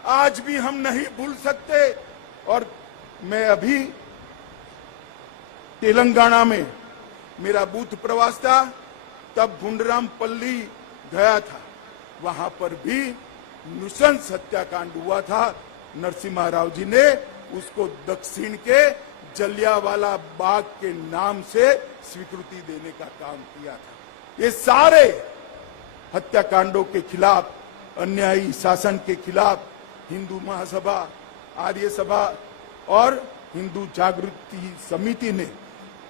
आज भी हम नहीं भूल सकते। और मैं अभी तेलंगाना में मेरा बूथ प्रवास था, तब गुंडरामपल्ली गया था, वहां पर भी नृशंस हत्याकांड हुआ था। नरसिम्हा राव जी ने उसको दक्षिण के जलियांवाला बाग के नाम से स्वीकृति देने का काम किया था। ये सारे हत्याकांडों के खिलाफ, अन्यायी शासन के खिलाफ हिंदू महासभा, आर्य सभा और हिंदू जागृति समिति ने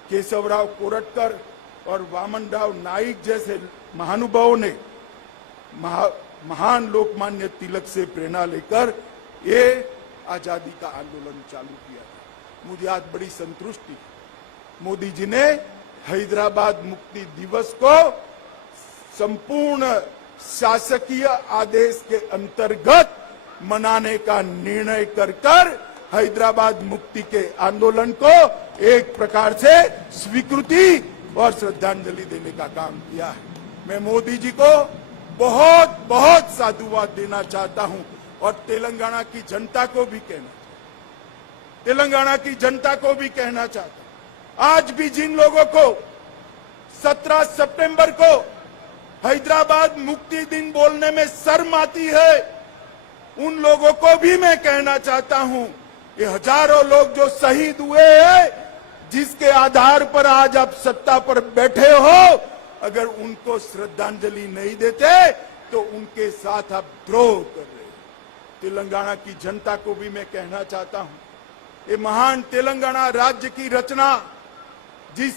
केशवराव कोरटकर और वामनराव नाईक जैसे महानुभावों ने महान लोकमान्य तिलक से प्रेरणा लेकर ये आजादी का आंदोलन चालू किया था। मुझे आज बड़ी संतुष्टि है, मोदी जी ने हैदराबाद मुक्ति दिवस को संपूर्ण शासकीय आदेश के अंतर्गत मनाने का निर्णय कर हैदराबाद मुक्ति के आंदोलन को एक प्रकार से स्वीकृति और श्रद्धांजलि देने का काम किया है। मैं मोदी जी को बहुत बहुत साधुवाद देना चाहता हूं और तेलंगाना की जनता को भी कहना चाहता हूं। आज भी जिन लोगों को 17 सितंबर को हैदराबाद मुक्ति दिन बोलने में शर्म आती है, उन लोगों को भी मैं कहना चाहता हूं, ये हजारों लोग जो शहीद हुए हैं, जिसके आधार पर आज आप सत्ता पर बैठे हो, अगर उनको श्रद्धांजलि नहीं देते तो उनके साथ आप द्रोह कर रहे हैं। तेलंगाना की जनता को भी मैं कहना चाहता हूं, ये महान तेलंगाना राज्य की रचना जिस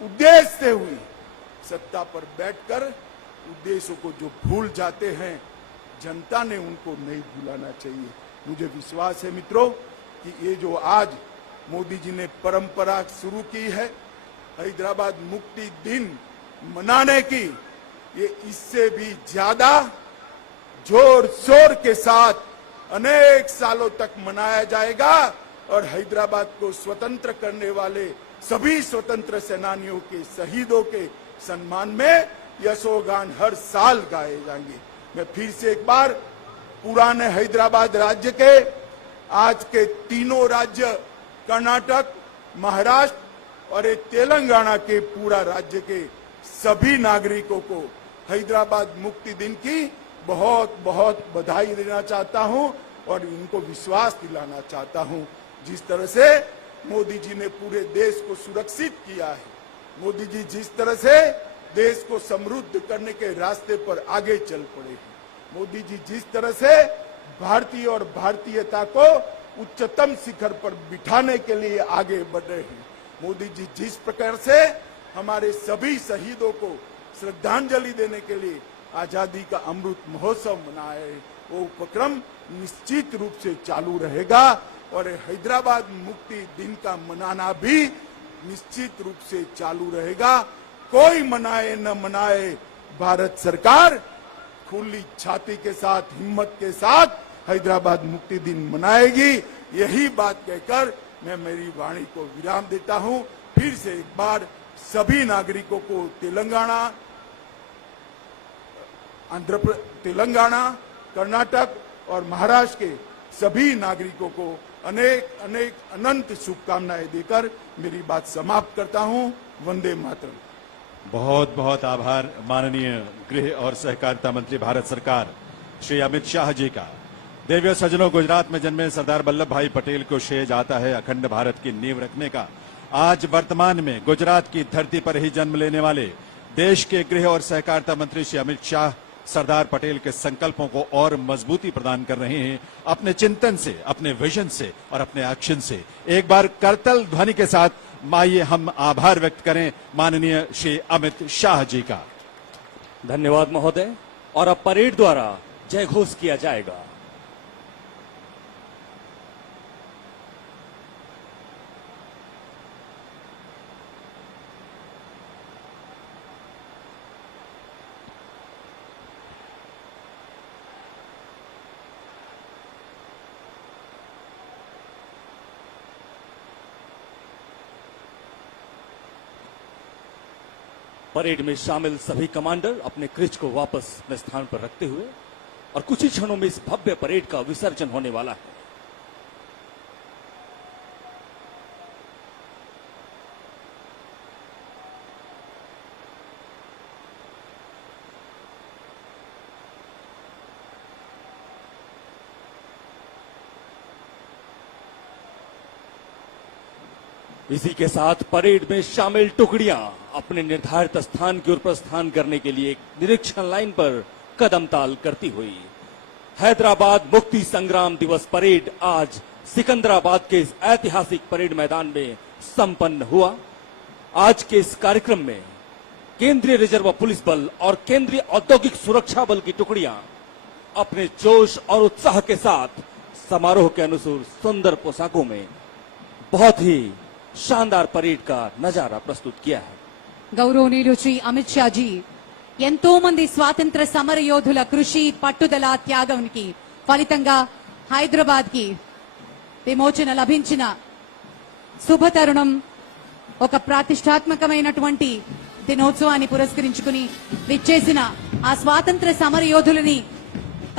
उद्देश्य से हुई, सत्ता पर बैठकर उद्देश्यों को जो भूल जाते हैं, जनता ने उनको नहीं भूलाना चाहिए। मुझे विश्वास है मित्रों कि ये जो आज मोदी जी ने परंपरा शुरू की है हैदराबाद मुक्ति दिन मनाने की, ये इससे भी ज्यादा जोर शोर के साथ अनेक सालों तक मनाया जाएगा और हैदराबाद को स्वतंत्र करने वाले सभी स्वतंत्र सेनानियों के शहीदों के सम्मान में यशोगान हर साल गाए जाएंगे। मैं फिर से एक बार पुराने हैदराबाद राज्य के आज के तीनों राज्य कर्नाटक, महाराष्ट्र और एक तेलंगाना के पूरा राज्य के सभी नागरिकों को हैदराबाद मुक्ति दिन की बहुत बहुत बधाई देना चाहता हूं और इनको विश्वास दिलाना चाहता हूं। जिस तरह से मोदी जी ने पूरे देश को सुरक्षित किया है, मोदी जी जिस तरह से देश को समृद्ध करने के रास्ते पर आगे चल पड़े हैं, मोदी जी जिस तरह से भारतीय और भारतीयता को उच्चतम शिखर पर बिठाने के लिए आगे बढ़ रहे हैं, मोदी जी जिस प्रकार से हमारे सभी शहीदों को श्रद्धांजलि देने के लिए आजादी का अमृत महोत्सव मनाए, वो उपक्रम निश्चित रूप से चालू रहेगा और हैदराबाद मुक्ति दिन का मनाना भी निश्चित रूप से चालू रहेगा। कोई मनाए न मनाए, भारत सरकार खुली छाती के साथ, हिम्मत के साथ हैदराबाद मुक्ति दिन मनाएगी। यही बात कहकर मैं मेरी वाणी को विराम देता हूं। फिर से एक बार सभी नागरिकों को तेलंगाना, कर्नाटक और महाराष्ट्र के सभी नागरिकों को अनेक अनेक अनंत शुभकामनाएं देकर मेरी बात समाप्त करता हूं। वंदे मातरम। बहुत बहुत आभार माननीय गृह और सहकारिता मंत्री भारत सरकार श्री अमित शाह जी का। देवियों सज्जनों, गुजरात में जन्मे सरदार वल्लभ भाई पटेल को श्रेय जाता है अखंड भारत की नींव रखने का। आज वर्तमान में गुजरात की धरती पर ही जन्म लेने वाले देश के गृह और सहकारिता मंत्री श्री अमित शाह सरदार पटेल के संकल्पों को और मजबूती प्रदान कर रहे हैं अपने चिंतन से, अपने विजन से और अपने एक्शन से। एक बार करतल ध्वनि के साथ आइए हम आभार व्यक्त करें माननीय श्री अमित शाह जी का। धन्यवाद महोदय। और अब परेड द्वारा जय घोष किया जाएगा। परेड में शामिल सभी कमांडर अपने क्रिच को वापस अपने स्थान पर रखते हुए और कुछ ही क्षणों में इस भव्य परेड का विसर्जन होने वाला है। इसी के साथ परेड में शामिल टुकड़ियां अपने निर्धारित स्थान की ओर प्रस्थान करने के लिए निरीक्षण लाइन पर कदम ताल करती हुई हैदराबाद मुक्ति संग्राम दिवस परेड आज सिकंदराबाद के इस ऐतिहासिक परेड मैदान में संपन्न हुआ। आज के इस कार्यक्रम में केंद्रीय रिजर्व पुलिस बल और केंद्रीय औद्योगिक सुरक्षा बल की टुकड़ियां अपने जोश और उत्साह के साथ समारोह के अनुसार सुंदर पोशाकों में बहुत ही शानदार परेड का नजारा प्रस्तुत किया है। గౌరవనీయులు శ్రీ అమిత్ షా జీ ఎంతో మంది స్వాతంత్ర సమర యోధుల కృషి పట్టుదల త్యాగానికి ఫలితంగా హైదరాబాద్ కి విమోచన లభించిన శుభతరుణం ఒక ప్రతిష్టాత్మకమైనటువంటి దినోత్సవాన్ని పురస్కరించుకుని విచ్చేసిన ఆ స్వాతంత్ర సమర యోధులని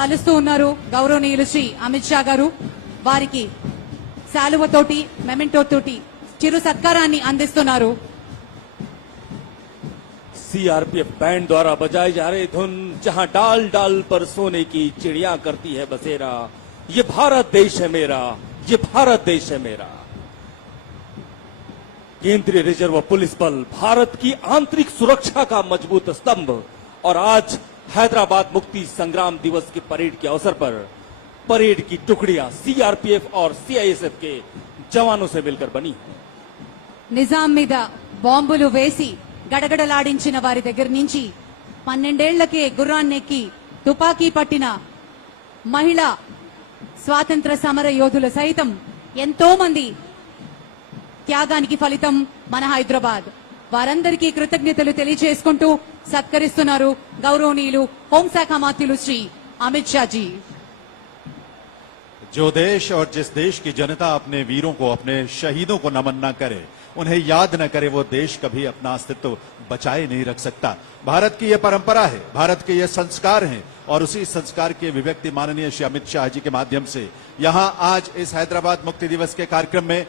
కలుస్తూ ఉన్నారు గౌరవనీయులు శ్రీ అమిత్ షా గారు। వారికి శాలువతోటి మెమెంటో తోటి చిరు సత్కారాన్ని అందిస్తున్నారు। सीआरपीएफ बैंड द्वारा बजाई जा रही धुन जहां डाल डाल पर सोने की चिड़िया करती है बसेरा, ये भारत देश है मेरा, ये भारत देश है मेरा। केंद्रीय रिजर्व पुलिस बल भारत की आंतरिक सुरक्षा का मजबूत स्तंभ और आज हैदराबाद मुक्ति संग्राम दिवस की परेड के अवसर पर परेड की टुकड़ियां सीआरपीएफ और सीआईएसएफ के जवानों से मिलकर बनी है। నిజాం మీద బాంబులు వేసి గడగడలాడించిన వారి దగ్గర నుంచి 12 ఏళ్లకే గుర్రాన్నెక్కి తుపాకీ పట్టిన మహిళా స్వాతంత్ర సమర యోధుల సైతం ఎంతో మంది త్యాగానికి ఫలితం మన హైదరాబాద్। వారందరికీ కృతజ్ఞతలు తెలియజేసుకుంటూ సత్కరిస్తున్నారు గౌరవనీయులు హోంశాఖ మంత్రులు శ్రీ అమిత్ షా జీ। जो देश और जिस देश की जनता अपने वीरों को, अपने शहीदों को नमन न करे, उन्हें याद न करे, वो देश कभी अपना अस्तित्व बचाए नहीं रख सकता। भारत की यह परंपरा है, भारत के ये संस्कार हैं और उसी संस्कार की अभिव्यक्ति माननीय श्री अमित शाह जी के माध्यम से यहां आज इस हैदराबाद मुक्ति दिवस के कार्यक्रम में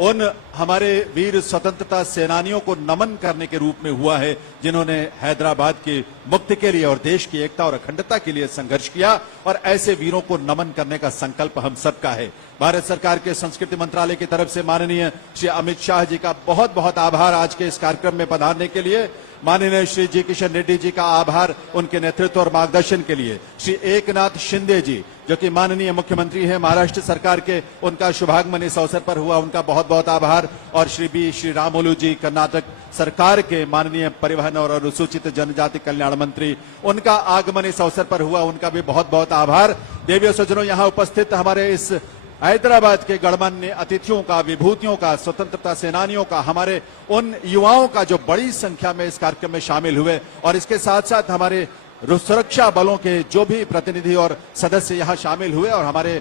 उन हमारे वीर स्वतंत्रता सेनानियों को नमन करने के रूप में हुआ है जिन्होंने हैदराबाद की मुक्ति के लिए और देश की एकता और अखंडता के लिए संघर्ष किया, और ऐसे वीरों को नमन करने का संकल्प हम सबका है। भारत सरकार के संस्कृति मंत्रालय की तरफ से माननीय श्री अमित शाह जी का बहुत बहुत आभार आज के इस कार्यक्रम में पधारने के लिए। माननीय श्री जी किशन रेड्डी जी का आभार उनके नेतृत्व और मार्गदर्शन के लिए। श्री एकनाथ शिंदे जी जो कि माननीय मुख्यमंत्री हैं महाराष्ट्र सरकार के, उनका शुभागमन इस अवसर पर हुआ, उनका बहुत बहुत आभार। और श्री रामोलू जी कर्नाटक सरकार के माननीय परिवहन और अनुसूचित जनजाति कल्याण मंत्री, उनका आगमन इस अवसर पर हुआ, उनका भी बहुत बहुत आभार। देवी सज्जनों, यहाँ उपस्थित हमारे इस हैदराबाद के गणमान्य अतिथियों का, विभूतियों का, स्वतंत्रता सेनानियों का, हमारे उन युवाओं का जो बड़ी संख्या में इस कार्यक्रम में शामिल हुए, और इसके साथ साथ हमारे सुरक्षा बलों के जो भी प्रतिनिधि और सदस्य यहाँ शामिल हुए, और हमारे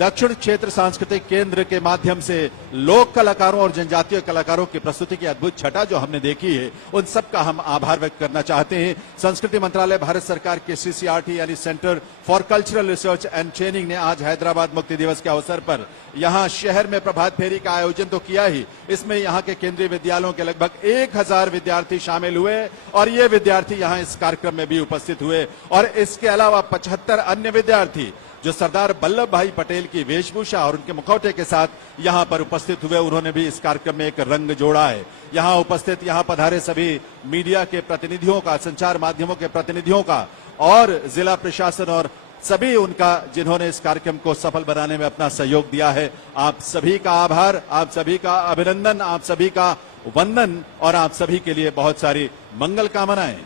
दक्षिण क्षेत्र सांस्कृतिक केंद्र के माध्यम से लोक कलाकारों और जनजातीय कलाकारों की प्रस्तुति की अद्भुत छटा जो हमने देखी है, उन सब का हम आभार व्यक्त करना चाहते हैं। संस्कृति मंत्रालय भारत सरकार के सीसीआरटी यानी centre for cultural research and training ने आज हैदराबाद मुक्ति दिवस के अवसर पर यहाँ शहर में प्रभात फेरी का आयोजन तो किया ही, इसमें यहाँ के केंद्रीय विद्यालयों के लगभग 1000 विद्यार्थी शामिल हुए, और ये विद्यार्थी यहाँ इस कार्यक्रम में भी उपस्थित हुए। और इसके अलावा 75 अन्य विद्यार्थी जो सरदार वल्लभ भाई पटेल की वेशभूषा और उनके मुखौटे के साथ यहाँ पर उपस्थित हुए, उन्होंने भी इस कार्यक्रम में एक रंग जोड़ा है। यहाँ उपस्थित, यहाँ पधारे सभी मीडिया के प्रतिनिधियों का, संचार माध्यमों के प्रतिनिधियों का, और जिला प्रशासन और सभी उनका जिन्होंने इस कार्यक्रम को सफल बनाने में अपना सहयोग दिया है, आप सभी का आभार, आप सभी का अभिनंदन, आप सभी का वंदन, और आप सभी के लिए बहुत सारी मंगल कामनाएं।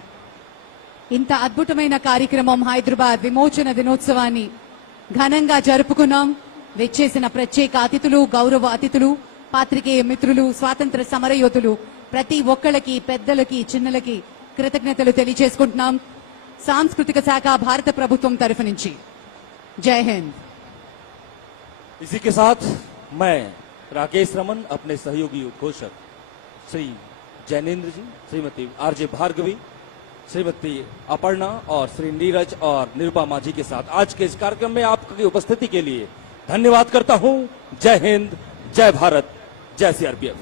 ఇంత అద్భుతమైన కార్యక్రమం హైదరాబాద్ విమోచన దినోత్సవాన్ని ఘనంగా జరుపుకున్నాం। విచ్చేసిన ప్రత్యేక అతిథులు, గౌరవ అతిథులు, పాత్రికేయ మిత్రులు, స్వాతంత్ర సమరయోధులు ప్రతి ఒక్కళ్ళకి, పెద్దలకి, చిన్నలకి కృతజ్ఞతలు తెలియజేసుకుంటున్నాం सांस्कृतिक शाखा भारत प्रभुत्व तरफ నుంచి। जय हिंद। इसी के साथ मैं राकेश रमन, अपने सहयोगी उद्घोषक श्री जैनेन्द्र जी, श्रीमती आरजे भार्गवी, श्रीमती अपर्णा और श्री नीरज और निरुपा माझी के साथ आज के इस कार्यक्रम में आपकी उपस्थिति के लिए धन्यवाद करता हूं। जय हिंद, जय भारत, जय सीआरपीएफ।